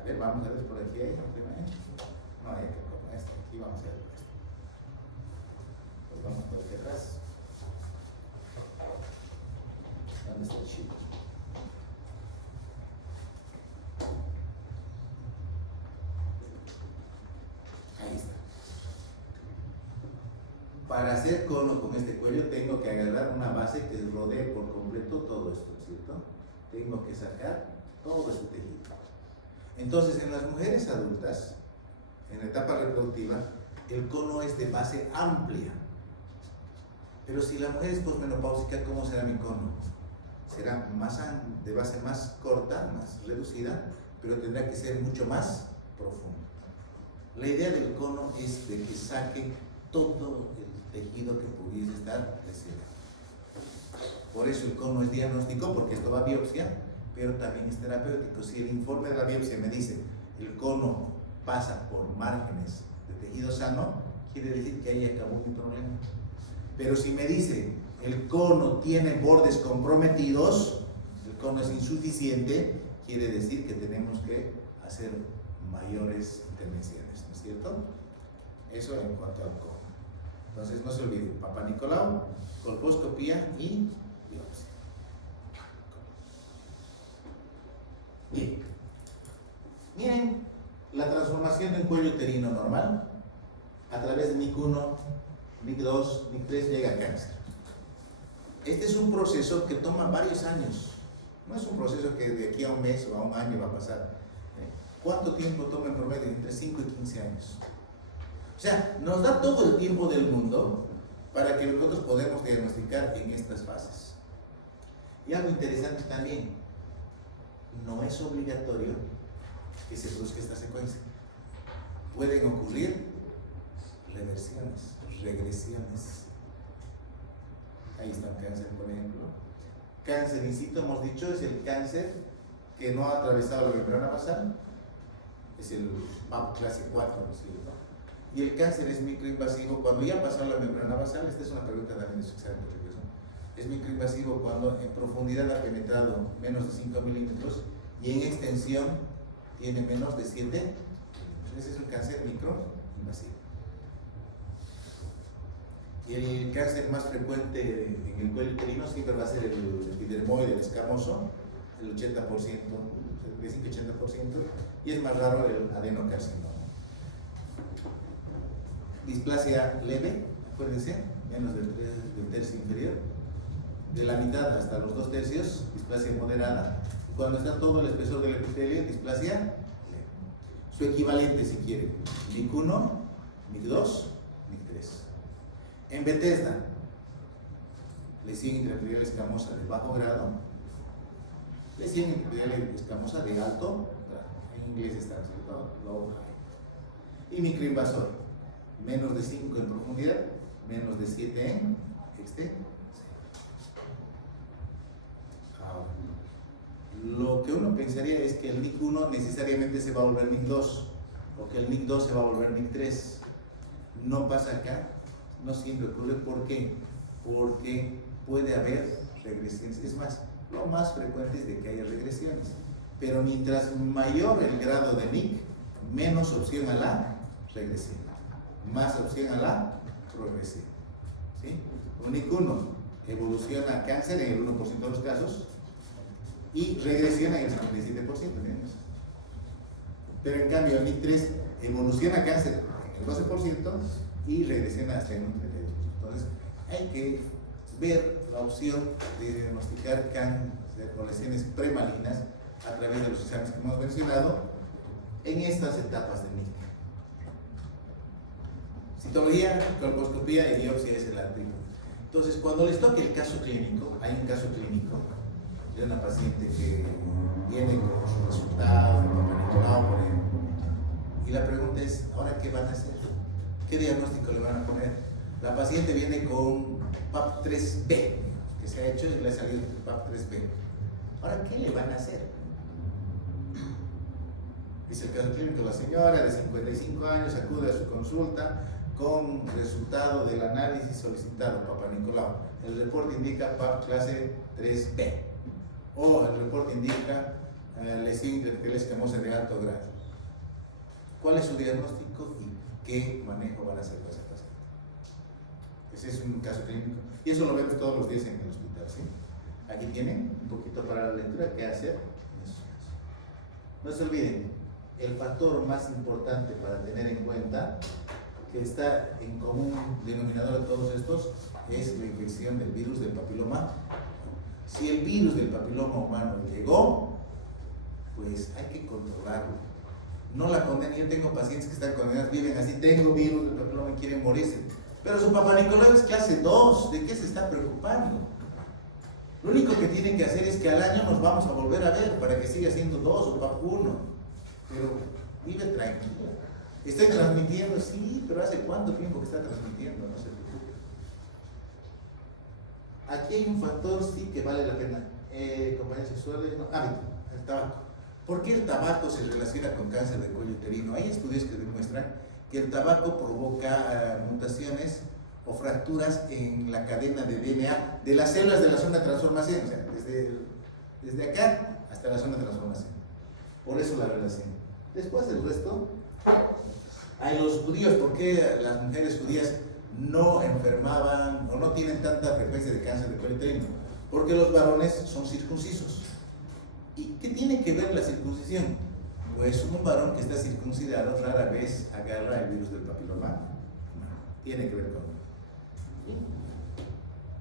A ver, vamos a ver por aquí. No, hay que copiar esto. Aquí vamos a ver esto. Pues vamos por aquí atrás. ¿Dónde está el Schiller? Ahí está. para hacer cono con este cuello tengo que agarrar una base que rodee por completo todo esto, ¿cierto? Tengo que sacar todo este tejido. Entonces, en las mujeres adultas, en la etapa reproductiva, el cono es de base amplia. Pero si la mujer es posmenopáusica, ¿cómo será mi cono? Será de base más corta, más reducida, pero tendrá que ser mucho más profundo. La idea del cono es de que saque todo el tejido que pudiese estar lesionado. Por eso el cono es diagnóstico, porque esto va a biopsia, pero también es terapéutico. Si el informe de la biopsia me dice el cono pasa por márgenes de tejido sano, quiere decir que ahí acabó mi problema. Pero si me dice el cono tiene bordes comprometidos, el cono es insuficiente, quiere decir que tenemos que hacer mayores intervenciones, ¿no es cierto? Eso en cuanto al cono. Entonces no se olviden, Papá Nicolau, colposcopía y biopsia. Bien, miren la transformación de un cuello uterino normal a través de NIC1, NIC2, NIC3 llega a cáncer. Este es un proceso que toma varios años, no es un proceso que de aquí a un mes o a un año va a pasar. ¿Cuánto tiempo toma en promedio? Entre 5 y 15 años. O sea, nos da todo el tiempo del mundo para que nosotros podamos diagnosticar en estas fases. Y algo interesante también, no es obligatorio que se produzca esta secuencia. Pueden ocurrir reversiones, regresiones. Ahí está un cáncer, por ejemplo. Cáncer in situ, hemos dicho, es el cáncer que no ha atravesado la membrana basal. Es el MAP clase 4, ¿no es cierto? Y el cáncer es microinvasivo cuando ya pasó la membrana basal. Esta es una pregunta también de su examen de regreso. Es microinvasivo cuando en profundidad ha penetrado menos de 5 milímetros y en extensión tiene menos de 7 milímetros. Ese es un cáncer microinvasivo. Y el cáncer más frecuente en el cuello uterino siempre va a ser el epidermoide, el escamoso, el 80%, 75-80%, y es más raro el adenocarcinoma. Displasia leve, acuérdense, menos del tercio inferior, de la mitad hasta los 2/3, displasia moderada, y cuando está todo el espesor del epitelio, displasia leve. Su equivalente, si quieren, NIC1, NIC2, NIC3. En Bethesda, lesión intraepitelial escamosa de bajo grado, lesión intraepitelial escamosa de alto grado. En inglés está, ¿cierto? Low, high. Y microinvasor, menos de 5 en profundidad, menos de 7 en extensión. Ahora, lo que uno pensaría es que el NIC1 necesariamente se va a volver NIC2, o que el NIC2 se va a volver NIC3. No pasa acá. No siempre ocurre. ¿Por qué? Porque puede haber regresiones. Es más, lo más frecuente es de que haya regresiones. Pero mientras mayor el grado de NIC, menos opción a la regresión, más opción a la progresión. ¿Sí? Un NIC1 evoluciona a cáncer en el 1% de los casos y regresiona en el 57%. Pero en cambio el NIC3 evoluciona a cáncer en el 12% y regresiona hasta en un 32%. Entonces hay que ver la opción de diagnosticar cáncer o lesiones premalignas a través de los exámenes que hemos mencionado en estas etapas de NIC. Citología, colposcopía y biopsia es el artículo. Entonces, cuando les toque el caso clínico, hay un caso clínico de una paciente que viene con sus resultados de Papá Nicolau, por ejemplo, y la pregunta es, ¿ahora qué van a hacer? ¿Qué diagnóstico le van a poner? La paciente viene con PAP3B, que se ha hecho y le ha salido PAP3B. ¿Ahora qué le van a hacer? Dice el caso clínico, la señora de 55 años acude a su consulta con resultado del análisis solicitado, Papá Nicolau. El reporte indica PAP clase 3B, o el reporte indica lesión intraepitelial escamosa de alto grado. ¿Cuál es su diagnóstico y qué manejo van a hacer para esa paciente? Ese es un caso clínico y eso lo vemos todos los días en el hospital, ¿sí? Aquí tienen un poquito para la lectura qué hacer en esos casos. No se olviden, el factor más importante para tener en cuenta que está en común denominador de todos estos es la infección del virus del papiloma. Si el virus del papiloma humano llegó, pues hay que controlarlo. No la condenen. Yo tengo pacientes que están condenados, viven así, tengo virus del papiloma y quieren morirse. Pero su papá Nicolau es clase 2, ¿de qué se está preocupando? Lo único que tienen que hacer es que al año nos vamos a volver a ver para que siga siendo 2 o PAP 1. Pero vive tranquila. Estoy transmitiendo, sí, pero ¿hace cuánto tiempo que está transmitiendo? No se preocupe. Aquí hay un factor, sí, que vale la pena. Compañías sexuales, no, hábito, el tabaco. ¿Por qué el tabaco se relaciona con cáncer de cuello uterino? Hay estudios que demuestran que el tabaco provoca mutaciones o fracturas en la cadena de DNA de las células de la zona de transformación, o sea, desde acá hasta la zona de transformación. Por eso la relación. Después el resto, hay los judíos. ¿Por qué las mujeres judías no enfermaban o no tienen tanta frecuencia de cáncer de cuello uterino? Porque los varones son circuncisos. ¿Y qué tiene que ver la circuncisión? Pues un varón que está circuncidado rara vez agarra el virus del papiloma. No, tiene que ver con...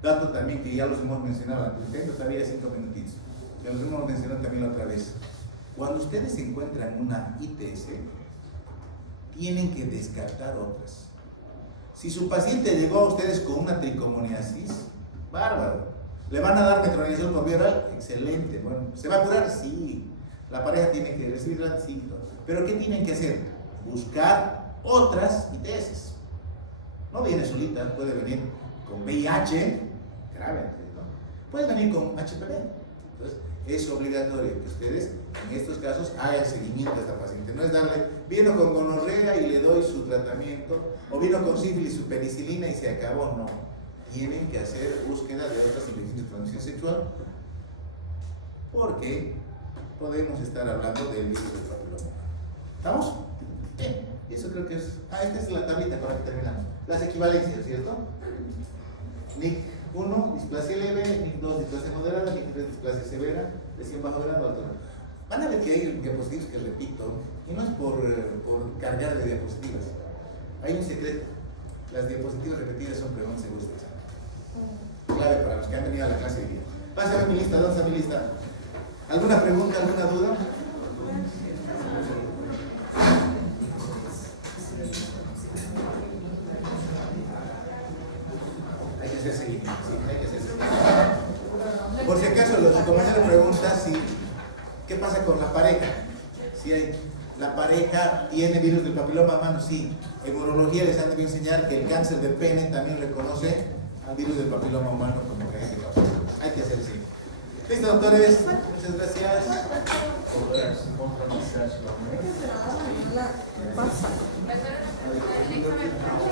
Dato también que ya los hemos mencionado antes, tengo todavía 5 minutitos, que los hemos mencionado también la otra vez. Cuando ustedes encuentran una ITS, tienen que descartar otras. Si su paciente llegó a ustedes con una tricomoniasis, bárbaro. ¿Le van a dar metronidazol por vía oral? Excelente. Bueno, ¿se va a curar? Sí. La pareja tiene que recibirla, sí. Pero ¿qué tienen que hacer? Buscar otras ITS. No viene solita, puede venir con VIH, grave, ¿no? Puede venir con HPV. Entonces, es obligatorio que ustedes, en estos casos, hagan seguimiento a esta paciente. No es darle, vino con gonorrea y le doy su tratamiento, o vino con sífilis, su penicilina y se acabó. No. Tienen que hacer búsqueda de otras infecciones de transmisión sexual, porque podemos estar hablando del virus del papiloma. ¿Estamos? Bien. Eso creo que es... esta es la tablita con la que terminamos. Las equivalencias, ¿cierto? NIC 1, displasia leve, NIC 2, displasia moderada, NIC 3, displasia severa, lesión bajo grado, alto grado. Van a ver que hay diapositivas que repito, y no es por cargar de diapositivas. Hay un secreto. Las diapositivas repetidas son preguntas seguras de examen. Clave para los que han venido a la clase de día. Pásame mi lista, ¿dónde está mi lista? ¿Alguna pregunta, alguna duda? Hay que hacer seguimiento, sí, hay que hacer seguimiento. Por si acaso, los compañeros preguntan si, ¿qué pasa con la pareja? Si hay, la pareja tiene virus del papiloma humano, sí. En urología les han debido enseñar que el cáncer de pene también reconoce al virus del papiloma humano como agente causante. Hay que hacer seguimiento. Listo, doctores, muchas gracias.